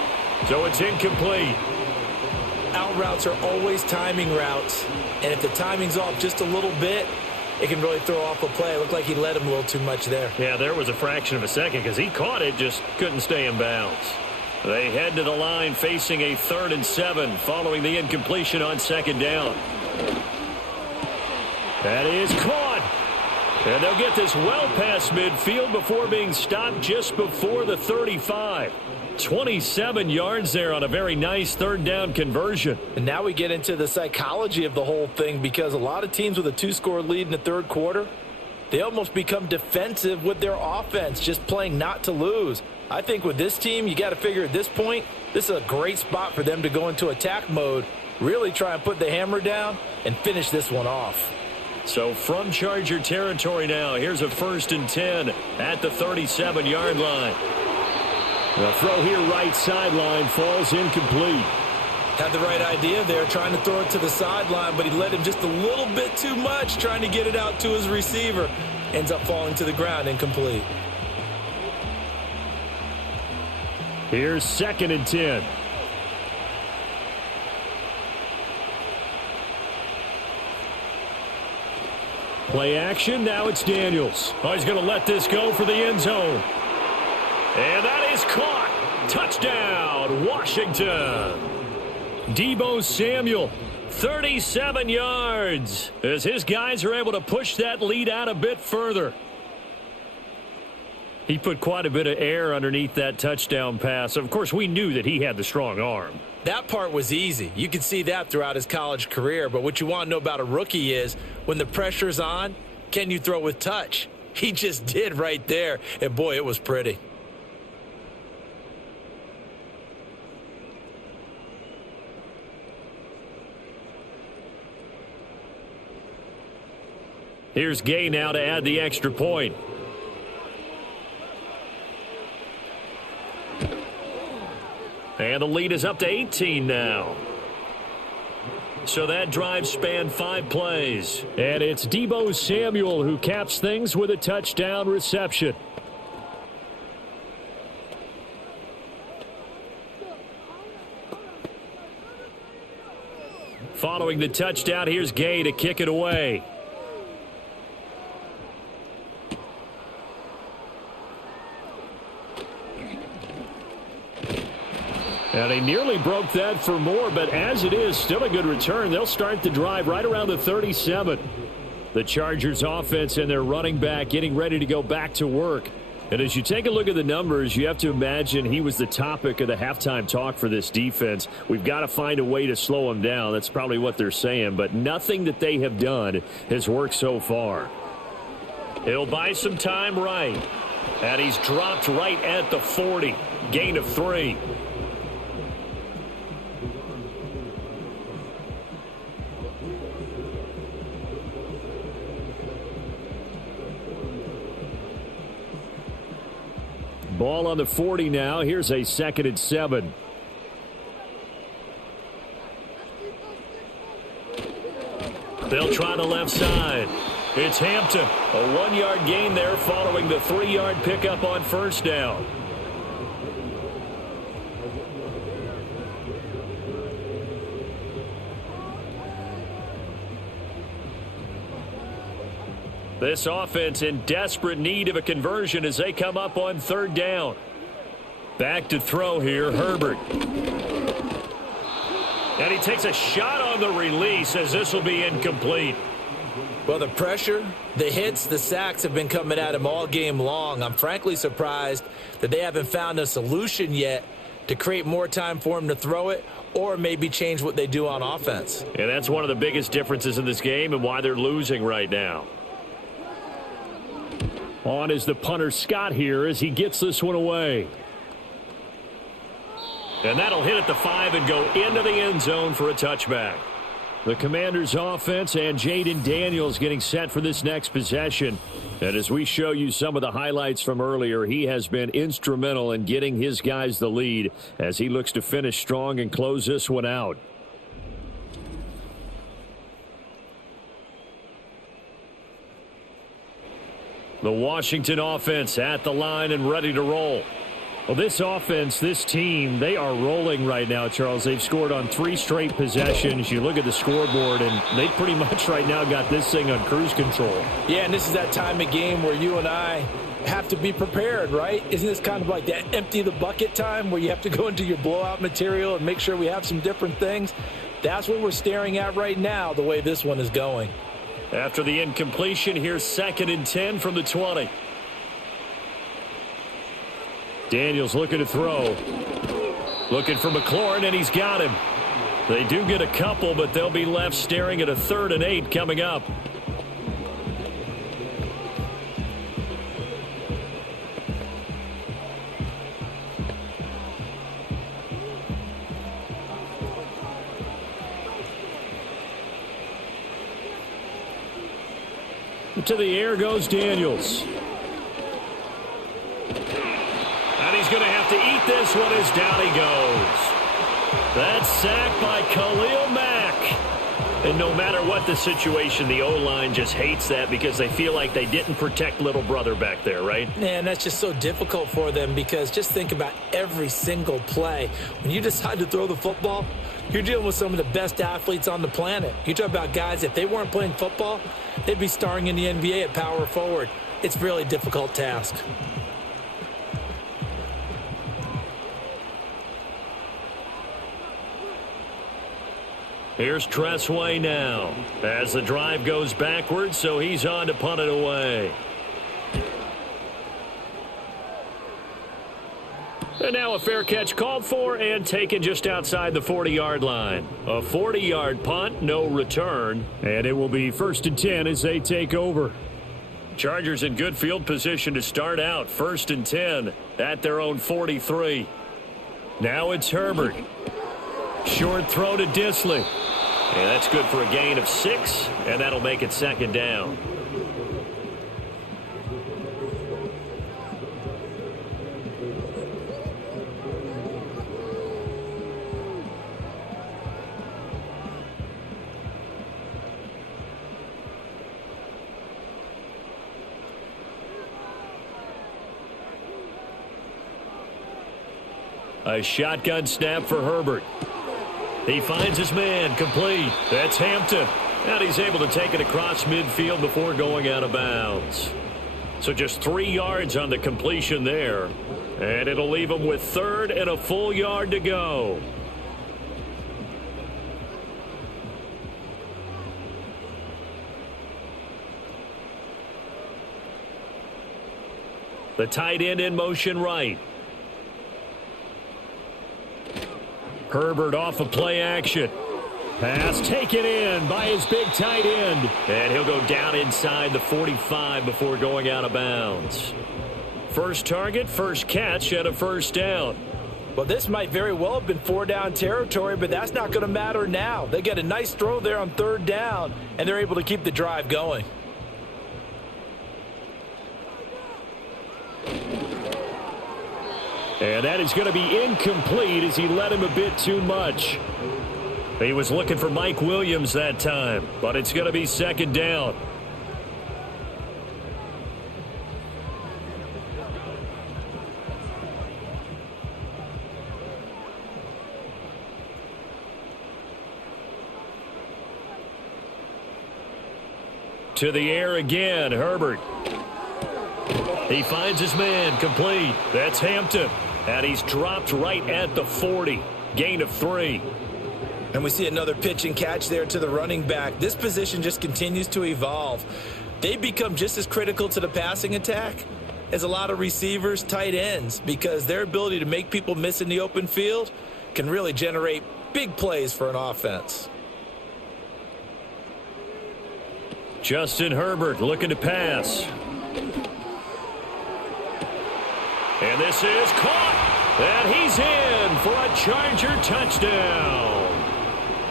So it's incomplete. Out routes are always timing routes, and if the timing's off just a little bit, it can really throw off a play. It looked like he led him a little too much there. Yeah, there was a fraction of a second because he caught it, just couldn't stay in bounds. They head to the line facing a 3rd and 7 following the incompletion on 2nd down. That is caught. And they'll get this well past midfield before being stopped just before the 35. 27 yards there on a very nice 3rd down conversion. And now we get into the psychology of the whole thing, because a lot of teams with a 2-score lead in the 3rd quarter, they almost become defensive with their offense, just playing not to lose. I think with this team, you got to figure at this point, this is a great spot for them to go into attack mode, really try and put the hammer down and finish this one off. So from Charger territory now, here's a 1st and 10 at the 37-yard line. The throw here right sideline falls incomplete. Had the right idea there, trying to throw it to the sideline, but he led him just a little bit too much, trying to get it out to his receiver. Ends up falling to the ground, incomplete. Here's 2nd and 10. Play action, now it's Daniels. Oh, he's going to let this go for the end zone. And that is caught. Touchdown, Washington. Deebo Samuel, 37 yards, as his guys are able to push that lead out a bit further. He put quite a bit of air underneath that touchdown pass. Of course, we knew that he had the strong arm. That part was easy. You could see that throughout his college career. But what you want to know about a rookie is when the pressure's on, can you throw with touch? He just did right there. And, boy, it was pretty. Here's Gay now to add the extra point. And the lead is up to 18 now. So that drive spanned 5 plays. And it's Deebo Samuel who caps things with a touchdown reception. Following the touchdown, here's Gay to kick it away. And he nearly broke that for more, but as it is, still a good return. They'll start the drive right around the 37. The Chargers offense and their running back getting ready to go back to work. And as you take a look at the numbers, you have to imagine he was the topic of the halftime talk for this defense. We've got to find a way to slow him down. That's probably what they're saying, but nothing that they have done has worked so far. He'll buy some time right. And he's dropped right at the 40. Gain of 3. Ball on the 40 now. Here's a 2nd and 7. They'll try the left side. It's Hampton. A 1-yard gain there following the 3-yard pickup on first down. This offense in desperate need of a conversion as they come up on 3rd down. Back to throw here, Herbert. And he takes a shot on the release as this will be incomplete. Well, the pressure, the hits, the sacks have been coming at him all game long. I'm frankly surprised that they haven't found a solution yet to create more time for him to throw it or maybe change what they do on offense. And that's one of the biggest differences in this game and why they're losing right now. On is the punter Scott here as he gets this one away. And that'll hit at the 5 and go into the end zone for a touchback. The Commanders offense and Jaden Daniels getting set for this next possession. And as we show you some of the highlights from earlier, he has been instrumental in getting his guys the lead as he looks to finish strong and close this one out. The Washington offense at the line and ready to roll. Well, this offense, this team, they are rolling right now, Charles. They've scored on 3 straight possessions. You look at the scoreboard, and they pretty much right now got this thing on cruise control. Yeah, and this is that time of game where you and I have to be prepared, right? Isn't this kind of like that empty the bucket time where you have to go into your blowout material and make sure we have some different things? That's what we're staring at right now, the way this one is going. After the incompletion, here's 2nd and 10 from the 20. Daniels looking to throw. Looking for McLaurin, and he's got him. They do get a couple, but they'll be left staring at a 3rd and 8 coming up. To the air goes Daniels. And he's going to have to eat this one as down he goes. That's sacked by Khalil Mack. And no matter what the situation, the O-line just hates that because they feel like they didn't protect little brother back there, right? Man, that's just so difficult for them because just think about every single play. When you decide to throw the football, you're dealing with some of the best athletes on the planet. You talk about guys, if they weren't playing football, they'd be starring in the NBA at power forward. It's a really difficult task. Here's Tressway now as the drive goes backwards, so he's on to punt it away. And now a fair catch called for and taken just outside the 40-yard line. A 40-yard punt, no return, and it will be 1st and 10 as they take over. Chargers in good field position to start out. 1st and 10 at their own 43. Now it's Herbert. Short throw to Disley. And that's good for a gain of 6, and that'll make it 2nd down. A shotgun snap for Herbert. He finds his man, complete. That's Hampton. And he's able to take it across midfield before going out of bounds. So just 3 yards on the completion there. And it'll leave him with 3rd and a full yard to go. The tight end in motion right. Herbert off of play action. Pass taken in by his big tight end. And he'll go down inside the 45 before going out of bounds. First target, first catch, and a 1st down. Well, this might very well have been 4-down territory, but that's not going to matter now. They get a nice throw there on 3rd down, and they're able to keep the drive going. And that is going to be incomplete as he led him a bit too much. He was looking for Mike Williams that time, but it's going to be 2nd down. To the air again, Herbert. He finds his man, complete. That's Hampton. And he's dropped right at the 40. Gain of 3. And we see another pitch and catch there to the running back. This position just continues to evolve. They become just as critical to the passing attack as a lot of receivers, tight ends, because their ability to make people miss in the open field can really generate big plays for an offense. Justin Herbert looking to pass. And this is caught. And he's in for a Charger touchdown.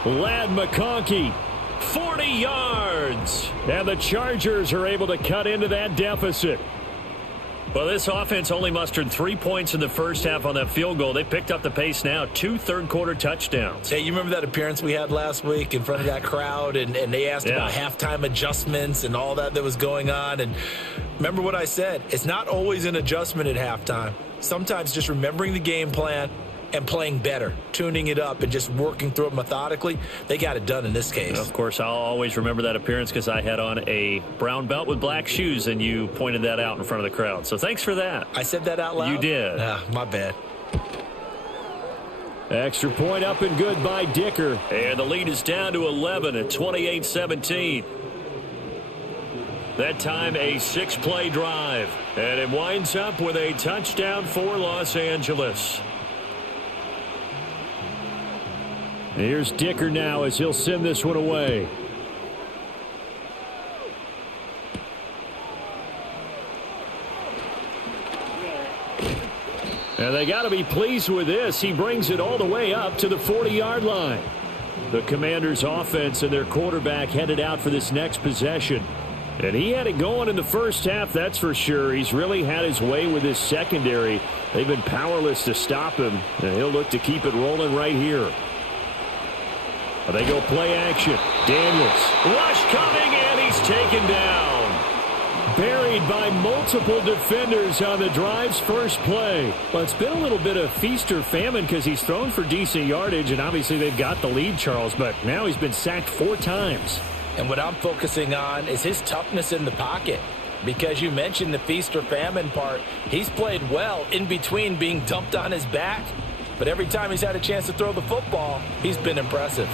Ladd McConkey, 40 yards. And the Chargers are able to cut into that deficit. Well, this offense only mustered 3 points in the first half on that field goal. They picked up the pace now. 2 third-quarter touchdowns. Hey, you remember that appearance we had last week in front of that crowd, and they asked about halftime adjustments and all that was going on. And remember what I said. It's not always an adjustment at halftime. Sometimes just remembering the game plan and playing better, tuning it up and just working through it methodically. They got it done in this case. Of course, I'll always remember that appearance because I had on a brown belt with black shoes, and you pointed that out in front of the crowd. So thanks for that. I said that out loud? You did. My bad. Extra point up and good by Dicker. And the lead is down to 11 at 28-17. That time a 6-play drive. And it winds up with a touchdown for Los Angeles. Here's Dicker now as he'll send this one away. And they got to be pleased with this. He brings it all the way up to the 40-yard line. The Commanders' offense and their quarterback headed out for this next possession. And he had it going in the first half, that's for sure. He's really had his way with his secondary. They've been powerless to stop him, and he'll look to keep it rolling right here. They go play action. Daniels. Rush coming, and he's taken down. Buried by multiple defenders on the drive's first play. Well, it's been a little bit of feast or famine because he's thrown for decent yardage, and obviously they've got the lead, Charles, but now he's been sacked 4 times. And what I'm focusing on is his toughness in the pocket. Because you mentioned the feast or famine part, he's played well in between being dumped on his back. But every time he's had a chance to throw the football, he's been impressive.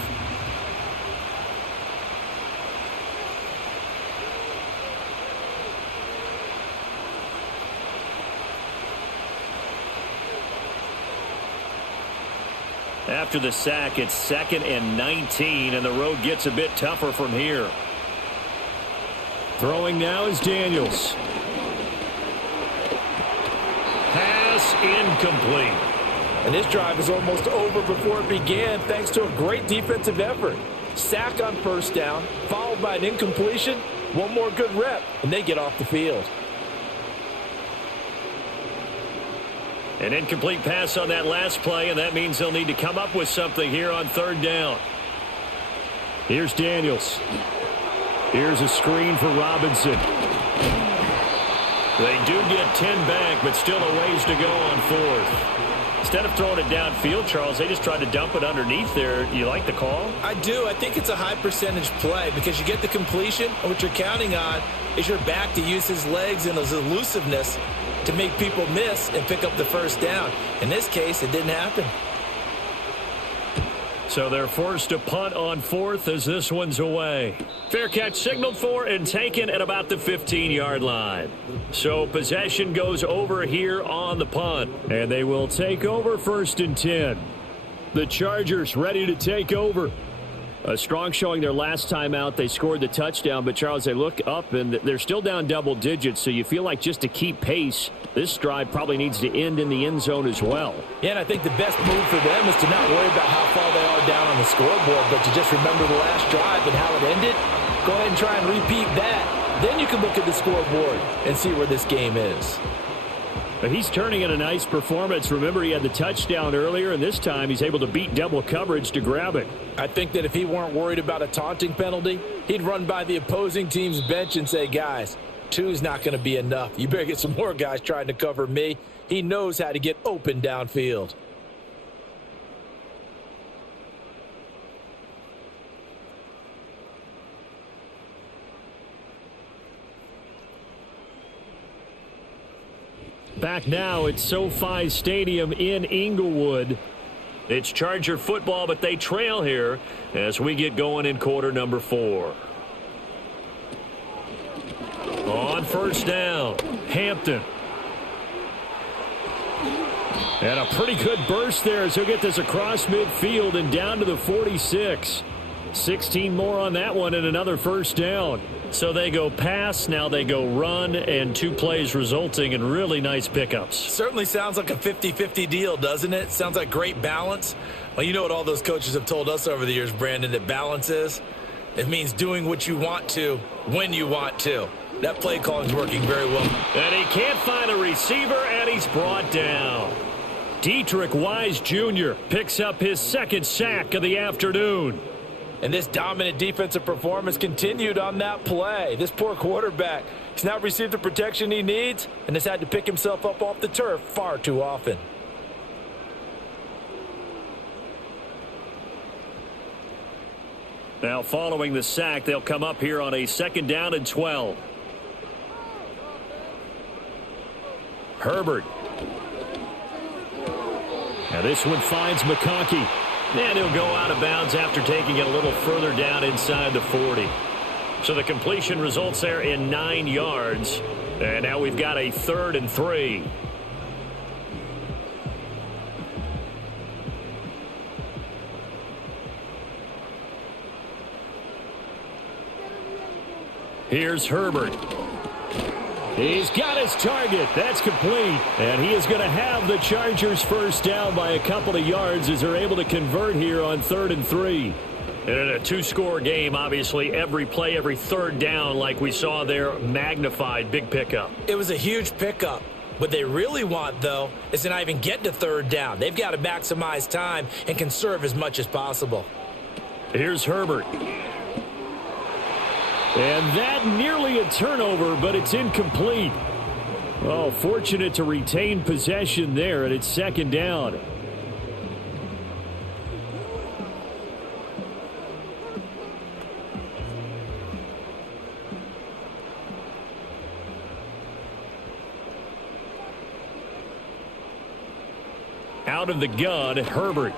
After the sack, it's 2nd and 19, and the road gets a bit tougher from here. Throwing now is Daniels. Pass incomplete. And this drive is almost over before it began thanks to a great defensive effort. Sack on first down, followed by an incompletion. One more good rep, and they get off the field. An incomplete pass on that last play, and that means they'll need to come up with something here on 3rd down. Here's Daniels. Here's a screen for Robinson. They do get 10 back, but still a ways to go on 4th. Instead of throwing it downfield, Charles, they just tried to dump it underneath there. You like the call? I do. I think it's a high percentage play because you get the completion, and what you're counting on is your back to use his legs and his elusiveness to make people miss and pick up the first down. In this case, it didn't happen. So they're forced to punt on 4th as this one's away. Fair catch signaled for and taken at about the 15-yard line. So possession goes over here on the punt. And they will take over 1st and 10. The Chargers ready to take over. A strong showing their last time out. They scored the touchdown, but Charles, they look up and they're still down double digits, so you feel like just to keep pace, this drive probably needs to end in the end zone as well. Yeah, and I think the best move for them is to not worry about how far they are down on the scoreboard, but to just remember the last drive and how it ended. Go ahead and try and repeat that. Then you can look at the scoreboard and see where this game is. But he's turning in a nice performance. Remember, he had the touchdown earlier, and this time he's able to beat double coverage to grab it. I think that if he weren't worried about a taunting penalty, he'd run by the opposing team's bench and say, guys, 2's not going to be enough. You better get some more guys trying to cover me. He knows how to get open downfield. Back now at SoFi Stadium in Inglewood. It's Charger football, but they trail here as we get going in quarter number 4. On first down, Hampton. And a pretty good burst there as he'll get this across midfield and down to the 46. 16 more on that one and another first down. So they go pass, now they go run, and 2 plays resulting in really nice pickups. Certainly sounds like a 50-50 deal, doesn't it? Sounds like great balance. Well, you know what all those coaches have told us over the years, Brandon, that balance is? It means doing what you want to when you want to. That play calling is working very well. And he can't find a receiver, and he's brought down. Dietrich Wise Jr. picks up his 2nd sack of the afternoon. And this dominant defensive performance continued on that play. This poor quarterback has not received the protection he needs and has had to pick himself up off the turf far too often. Now following the sack, they'll come up here on a 2nd down and 12. Herbert. Now this one finds McConkey. And he'll go out of bounds after taking it a little further down inside the 40. So the completion results there in 9 yards. And now we've got a 3rd and 3. Here's Herbert. He's got his target. That's complete. And he is going to have the Chargers first down by a couple of yards as they're able to convert here on 3rd and 3. And in a 2-score game, obviously, every play, every 3rd down, like we saw there, magnified. Big pickup. It was a huge pickup. What they really want, though, is to not even get to 3rd down. They've got to maximize time and conserve as much as possible. Here's Herbert. And that nearly a turnover, but it's incomplete. Oh, fortunate to retain possession there, and it's 2nd down. Out of the gun, Herbert.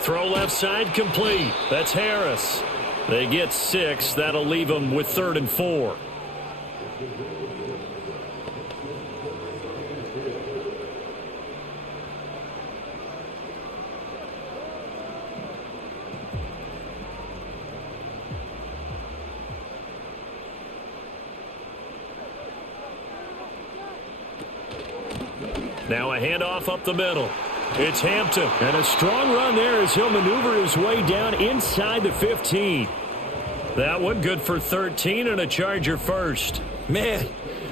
Throw left side, complete. That's Harris. They get 6. That'll leave them with 3rd and 4. Now a handoff up the middle. It's Hampton. And a strong run there as he'll maneuver his way down inside the 15. That one good for 13 and a Charger first. Man,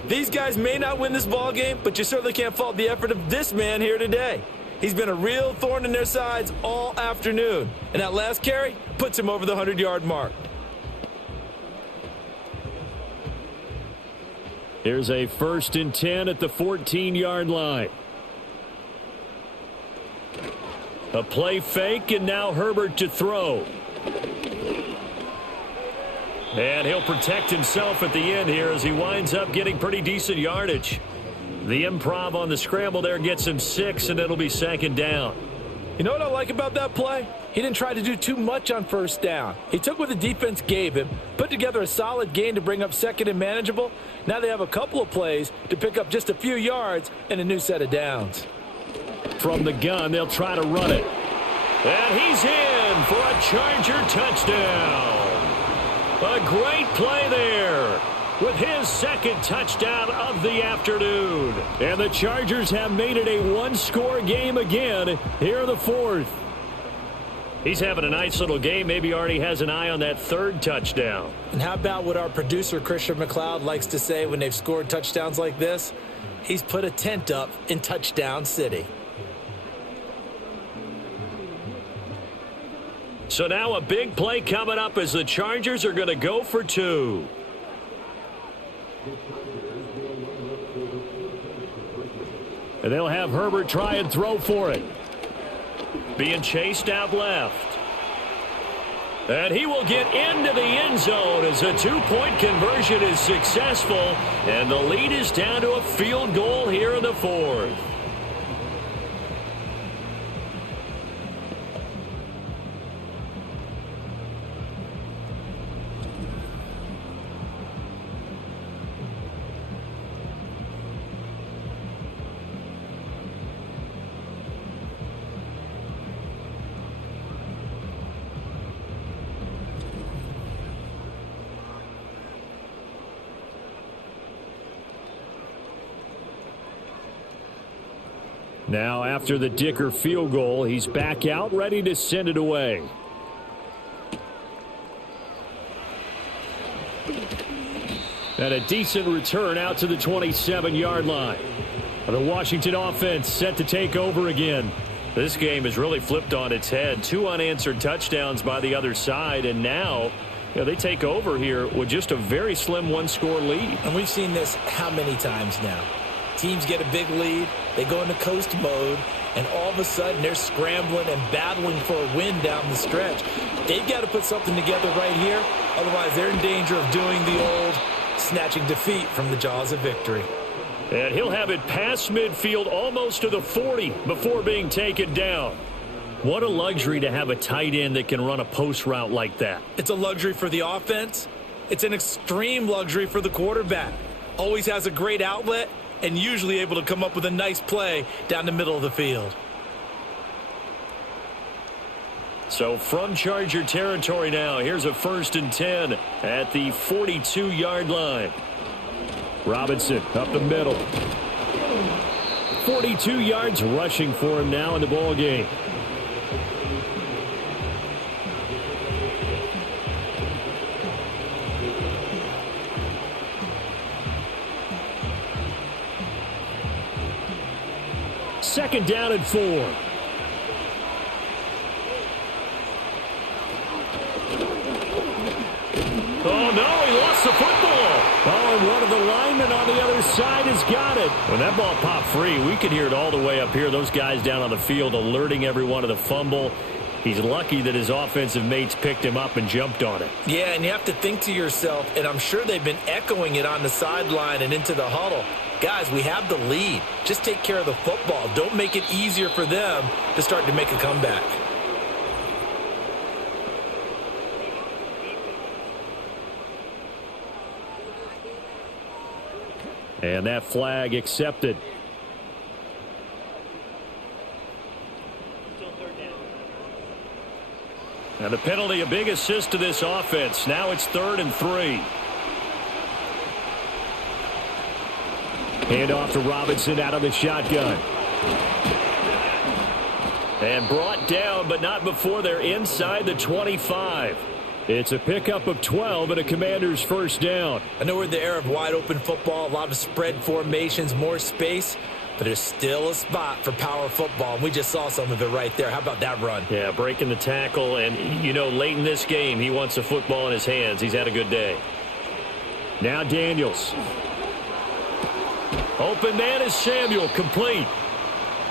these guys may not win this ball game, but you certainly can't fault the effort of this man here today. He's been a real thorn in their sides all afternoon. And that last carry puts him over the 100-yard mark. Here's a 1st and 10 at the 14-yard line. A play fake, and now Herbert to throw. And he'll protect himself at the end here as he winds up getting pretty decent yardage. The improv on the scramble there gets him 6, and it'll be 2nd down. You know what I like about that play? He didn't try to do too much on 1st down. He took what the defense gave him, put together a solid gain to bring up 2nd and manageable. Now they have a couple of plays to pick up just a few yards and a new set of downs. From the gun, they'll try to run it. And he's in for a Charger touchdown. A great play there with his 2nd touchdown of the afternoon. And the Chargers have made it a one-score game again here in the 4th. He's having a nice little game. Maybe already has an eye on that 3rd touchdown. And how about what our producer, Christian McLeod, likes to say when they've scored touchdowns like this? He's put a tent up in Touchdown City. So now a big play coming up as the Chargers are going to go for 2. And they'll have Herbert try and throw for it. Being chased out left. And he will get into the end zone as a 2-point conversion is successful. And the lead is down to a field goal here in the 4th. Now, after the Dicker field goal, he's back out, ready to send it away. And a decent return out to the 27-yard line. The Washington offense set to take over again. This game has really flipped on its head. 2 unanswered touchdowns by the other side, and now they take over here with just a very slim one-score lead. And we've seen this how many times now? Teams get a big lead, they go into coast mode, and all of a sudden they're scrambling and battling for a win down the stretch. They've got to put something together right here, otherwise they're in danger of doing the old snatching defeat from the jaws of victory. And he'll have it past midfield almost to the 40 before being taken down. What a luxury to have a tight end that can run a post route like that. It's a luxury for the offense. It's an extreme luxury for the quarterback. Always has a great outlet and usually able to come up with a nice play down the middle of the field. So from Charger territory now, here's a 1st and 10 at the 42-yard line. Robinson up the middle. 42 yards rushing for him now in the ball game. Second down and 4. Oh, no, he lost the football. Oh, and one of the linemen on the other side has got it. When that ball popped free, we could hear it all the way up here. Those guys down on the field alerting everyone of the fumble. He's lucky that his offensive mates picked him up and jumped on it. Yeah, and you have to think to yourself, and I'm sure they've been echoing it on the sideline and into the huddle. Guys, we have the lead. Just take care of the football. Don't make it easier for them to start to make a comeback. And that flag accepted. And the penalty, a big assist to this offense. Now it's 3rd and 3. Hand off to Robinson out of the shotgun. And brought down, but not before they're inside the 25. It's a pickup of 12 and a Commanders first down. I know we're in the era of wide-open football, a lot of spread formations, more space, but there's still a spot for power football, and we just saw some of it right there. How about that run? Yeah, breaking the tackle, and, you know, late in this game, he wants the football in his hands. He's had a good day. Now Daniels. Open man is Samuel, complete.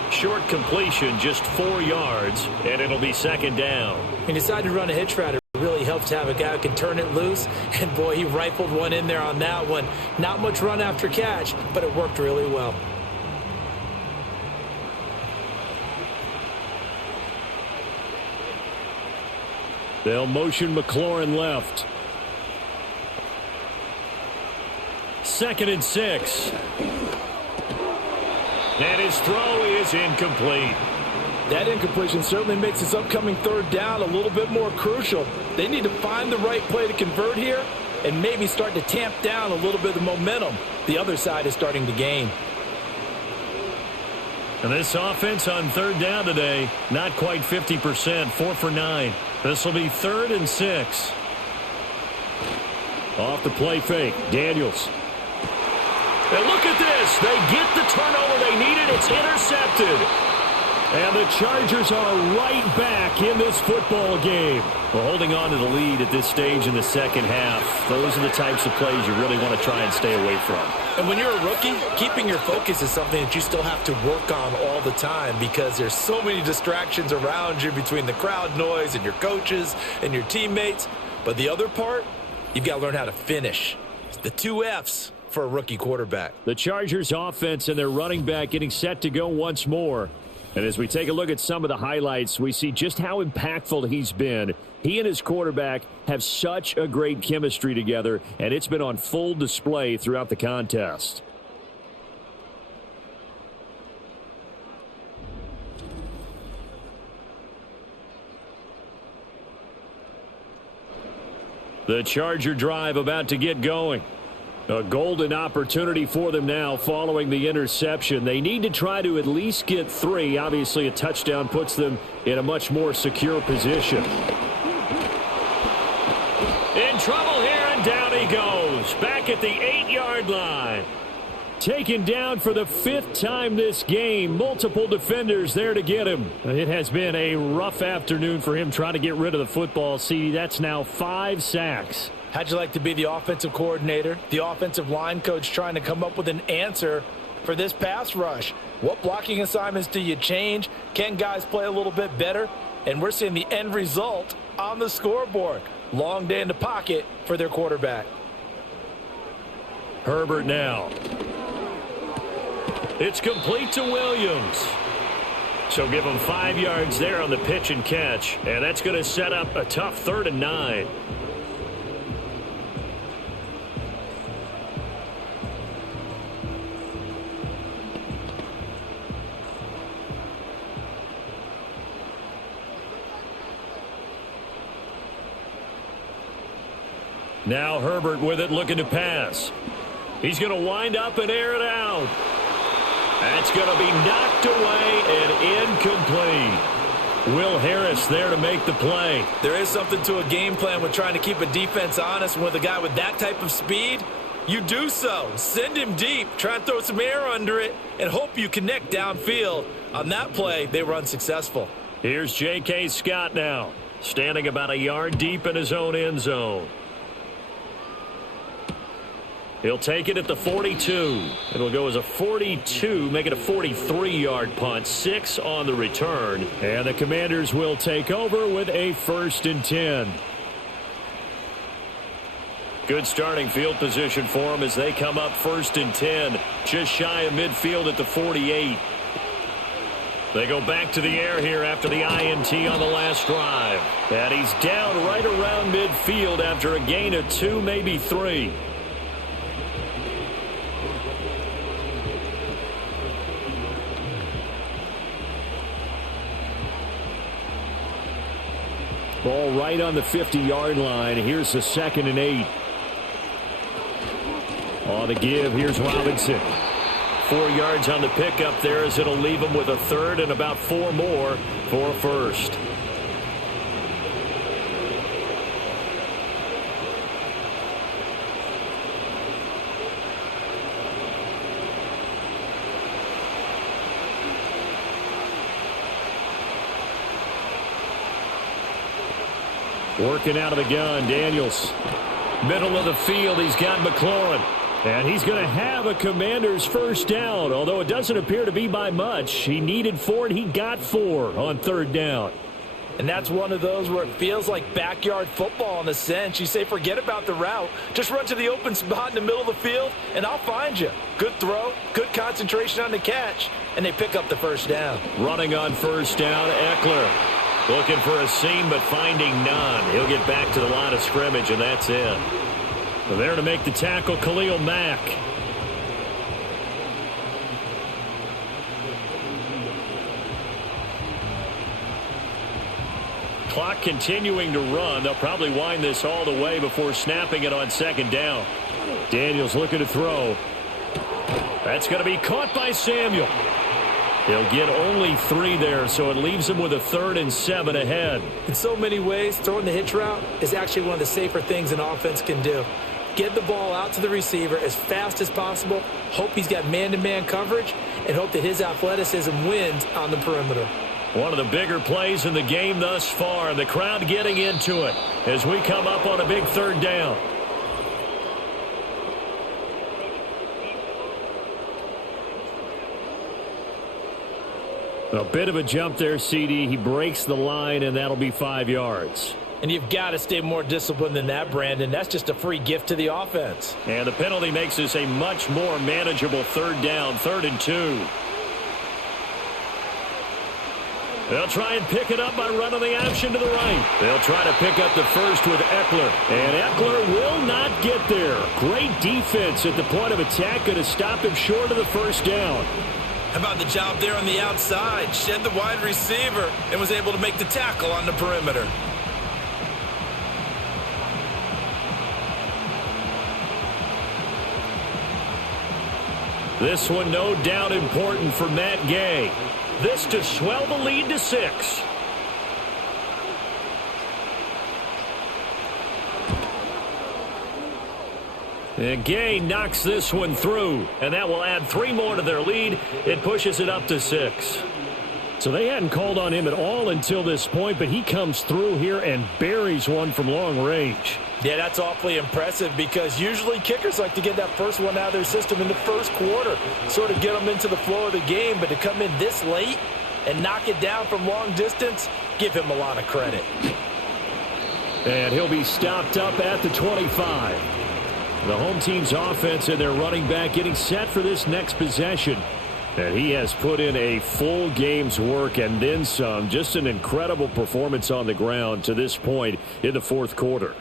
Short completion, just 4 yards, and it'll be second down. He decided to run a hitch route. It really helps to have a guy who can turn it loose, and boy, he rifled one in there on that one. Not much run after catch, but it worked really well. They'll motion McLaurin left. 2nd and 6. And his throw is incomplete. That incompletion certainly makes this upcoming third down a little bit more crucial. They need to find the right play to convert here and maybe start to tamp down a little bit of the momentum the other side is starting to gain. And this offense on third down today, not quite 50%, 4 for 9. This will be 3rd and 6. Off the play fake, Daniels. And look at this. They get the turnover they needed. It's intercepted. And the Chargers are right back in this football game. Well, holding on to the lead at this stage in the second half, those are the types of plays you really want to try and stay away from. And when you're a rookie, keeping your focus is something that you still have to work on all the time because there's so many distractions around you between the crowd noise and your coaches and your teammates. But the other part, you've got to learn how to finish. It's the 2 F's for a rookie quarterback. The Chargers offense and their running back getting set to go once more. And as we take a look at some of the highlights, we see just how impactful he's been. He and his quarterback have such a great chemistry together, and it's been on full display throughout the contest. The Charger drive about to get going. A golden opportunity for them now following the interception. They need to try to at least get 3. Obviously, a touchdown puts them in a much more secure position. In trouble here, and down he goes. Back at the 8-yard line. Taken down for the 5th time this game. Multiple defenders there to get him. It has been a rough afternoon for him trying to get rid of the football. See, that's now 5 sacks. How'd you like to be the offensive coordinator, the offensive line coach trying to come up with an answer for this pass rush? What blocking assignments do you change? Can guys play a little bit better? And we're seeing the end result on the scoreboard. Long day in the pocket for their quarterback. Herbert now. It's complete to Williams. So give him 5 yards there on the pitch and catch. And that's going to set up a tough 3rd and 9. Now Herbert with it, looking to pass. He's going to wind up and air it out. That's going to be knocked away and incomplete. Will Harris there to make the play. There is something to a game plan with trying to keep a defense honest. And with a guy with that type of speed, you do so. Send him deep, try and throw some air under it, and hope you connect downfield. On that play, they were unsuccessful. Here's J.K. Scott now, standing about a yard deep in his own end zone. He'll take it at the 42. It'll go as a 42, make it a 43-yard punt. 6 on the return. And the Commanders will take over with a 1st and 10. Good starting field position for them as they come up 1st and 10. Just shy of midfield at the 48. They go back to the air here after the INT on the last drive. And he's down right around midfield after a gain of 2, maybe 3. Ball right on the 50-yard line. Here's the 2nd and 8. On the give, here's Robinson. 4 yards on the pickup there, as it'll leave them with a third and about 4 more for a first. Working out of the gun, Daniels. Middle of the field, he's got McLaurin. And he's going to have a Commander's first down, although it doesn't appear to be by much. He needed 4, and he got 4 on third down. And that's one of those where it feels like backyard football in a sense. You say, forget about the route. Just run to the open spot in the middle of the field, and I'll find you. Good throw, good concentration on the catch, and they pick up the first down. Running on first down, Eckler. Looking for a seam, but finding none. He'll get back to the line of scrimmage, and that's it. So there to make the tackle, Khalil Mack. Clock continuing to run. They'll probably wind this all the way before snapping it on second down. Daniels looking to throw. That's going to be caught by Samuel. He'll get only 3 there, so it leaves him with a 3rd and 7 ahead. In so many ways, throwing the hitch route is actually one of the safer things an offense can do. Get the ball out to the receiver as fast as possible, hope he's got man-to-man coverage, and hope that his athleticism wins on the perimeter. One of the bigger plays in the game thus far. The crowd getting into it as we come up on a big third down. A bit of a jump there, CD. He breaks the line, and that'll be 5 yards. And you've got to stay more disciplined than that, Brandon. That's just a free gift to the offense. And the penalty makes this a much more manageable third down, 3rd and 2. They'll try and pick it up by running the option to the right. They'll try to pick up the first with Eckler. And Eckler will not get there. Great defense at the point of attack. Going to stop him short of the first down. How about the job there on the outside? Shed the wide receiver and was able to make the tackle on the perimeter. This one no doubt important for Matt Gay. This to swell the lead to 6. And Gay knocks this one through, and that will add 3 more to their lead. It pushes it up to 6. So they hadn't called on him at all until this point, but he comes through here and buries one from long range. Yeah, that's awfully impressive because usually kickers like to get that first one out of their system in the first quarter, sort of get them into the flow of the game, but to come in this late and knock it down from long distance, give him a lot of credit. And he'll be stopped up at the 25. The home team's offense and their running back getting set for this next possession. And he has put in a full game's work and then some. Just an incredible performance on the ground to this point in the fourth quarter.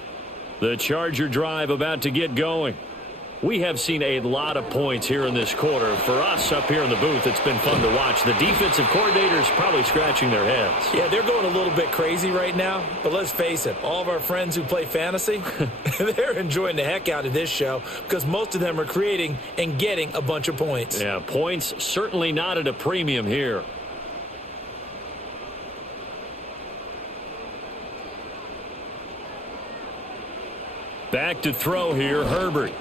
The Charger drive about to get going. We have seen a lot of points here in this quarter. For us up here in the booth, it's been fun to watch. The defensive coordinators probably scratching their heads. Yeah, they're going a little bit crazy right now. But let's face it, all of our friends who play fantasy, they're enjoying the heck out of this show because most of them are creating and getting a bunch of points. Yeah, points certainly not at a premium here. Back to throw here, Herbert.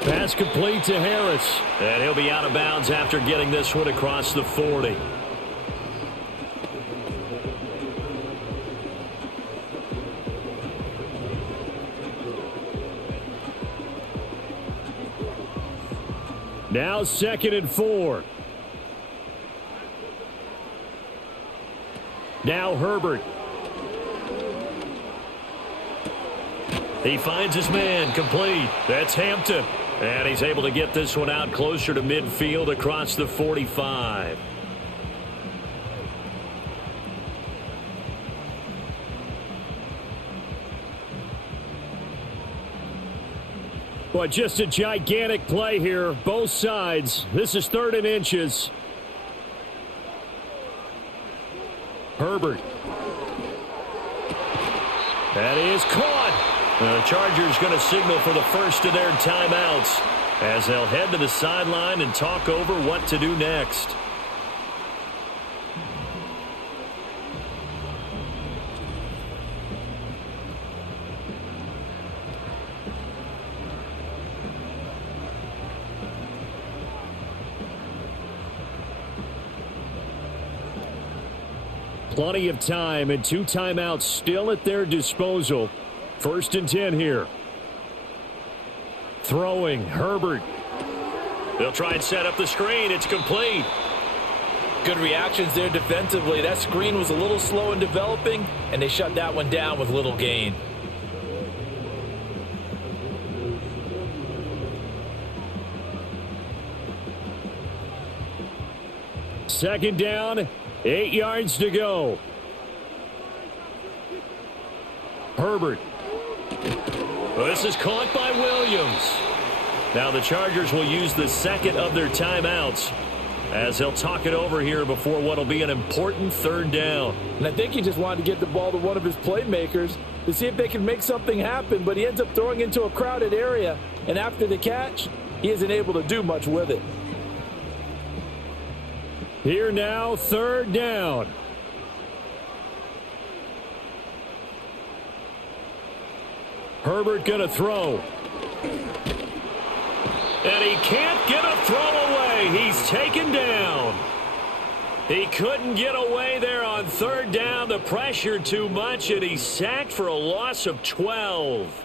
Pass complete to Harris. And he'll be out of bounds after getting this one across the 40. Now 2nd and 4. Now Herbert. He finds his man, complete. That's Hampton. And he's able to get this one out closer to midfield across the 45. But just a gigantic play here, both sides. This is 3rd and inches. Herbert. That is caught. The Chargers going to signal for the first of their timeouts. as they'll head to the sideline and talk over what to do next. Plenty of time and 2 timeouts still at their disposal. 1st and 10 here. Throwing, Herbert. They'll try and set up the screen. It's complete. Good reactions there defensively. That screen was a little slow in developing, and they shut that one down with little gain. Second down, 8 yards to go. Herbert. Well, this is caught by Williams. Now the Chargers will use the second of their timeouts as they'll talk it over here before what will be an important 3rd down. And I think he just wanted to get the ball to one of his playmakers to see if they can make something happen, but he ends up throwing into a crowded area, and after the catch, he isn't able to do much with it. Here now, 3rd down. Herbert going to throw. And he can't get a throw away. He's taken down. He couldn't get away there on 3rd down. The pressure too much, and he's sacked for a loss of 12.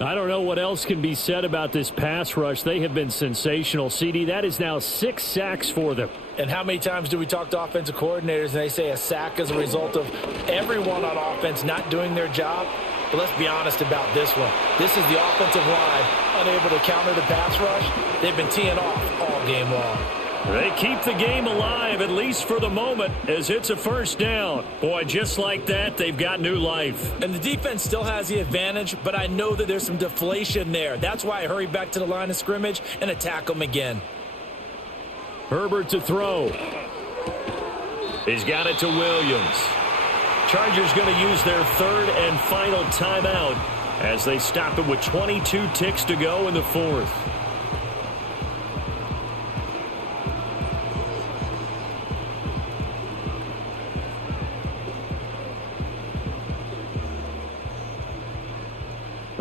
I don't know what else can be said about this pass rush. They have been sensational. CD, that is now 6 sacks for them. And how many times do we talk to offensive coordinators and they say a sack is a result of everyone on offense not doing their job? But let's be honest about this one. This is the offensive line unable to counter the pass rush. They've been teeing off all game long. They keep the game alive, at least for the moment, as it's a 1st down. Boy, just like that, they've got new life. And the defense still has the advantage, but I know that there's some deflation there. That's why I hurry back to the line of scrimmage and attack them again. Herbert to throw. He's got it to Williams. Chargers going to use their 3rd and final timeout as they stop it with 22 ticks to go in the 4th.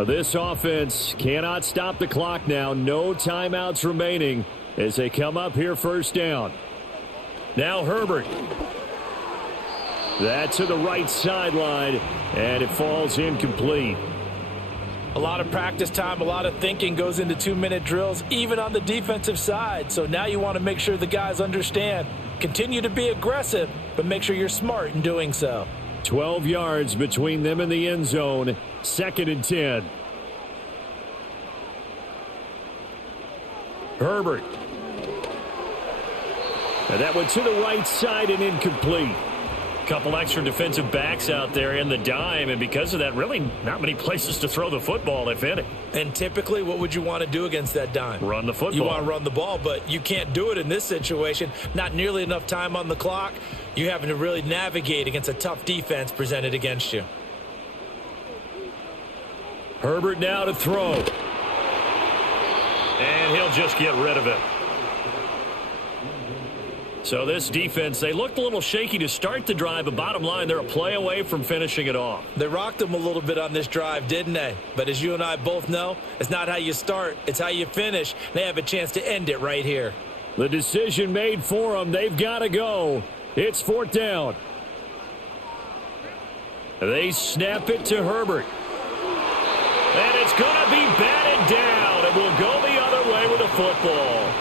This offense cannot stop the clock now. No timeouts remaining as they come up here 1st down. Now Herbert. That to the right sideline, and it falls incomplete. A lot of practice time, a lot of thinking goes into 2-minute drills, even on the defensive side. So now you want to make sure the guys understand. Continue to be aggressive, but make sure you're smart in doing so. 12 yards between them and the end zone. 2nd and 10. Herbert. And that went to the right side and incomplete. Couple extra defensive backs out there in the dime, and because of that, really not many places to throw the football, if any. And typically, what would you want to do against that dime? Run the football. You want to run the ball, but you can't do it in this situation. Not nearly enough time on the clock. You're having to really navigate against a tough defense presented against you. Herbert now to throw. And he'll just get rid of it. So this defense, they looked a little shaky to start the drive, but bottom line, they're a play away from finishing it off. They rocked them a little bit on this drive, didn't they? But as you and I both know, it's not how you start, it's how you finish. They have a chance to end it right here. The decision made for them. They've got to go. It's 4th down. They snap it to Herbert. And it's going to be batted down. It will go the other way with the football.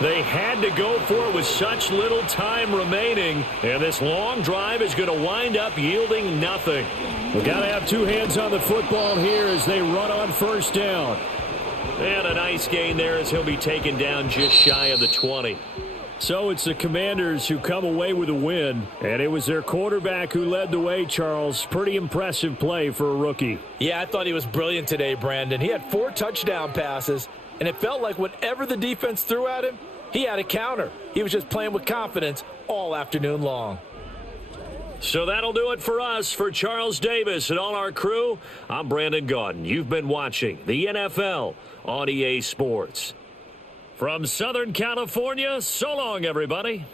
They had to go for it with such little time remaining, and this long drive is going to wind up yielding nothing. We've got to have 2 hands on the football here as they run on 1st down. And a nice gain there as he'll be taken down just shy of the 20. So it's the Commanders who come away with a win, and it was their quarterback who led the way, Charles. Pretty impressive play for a rookie. Yeah, I thought he was brilliant today, Brandon. He had 4 touchdown passes, and it felt like whatever the defense threw at him, he had a counter. He was just playing with confidence all afternoon long. So that'll do it for us. For Charles Davis and all our crew, I'm Brandon Gaudin. You've been watching the NFL on EA Sports. From Southern California, so long, everybody.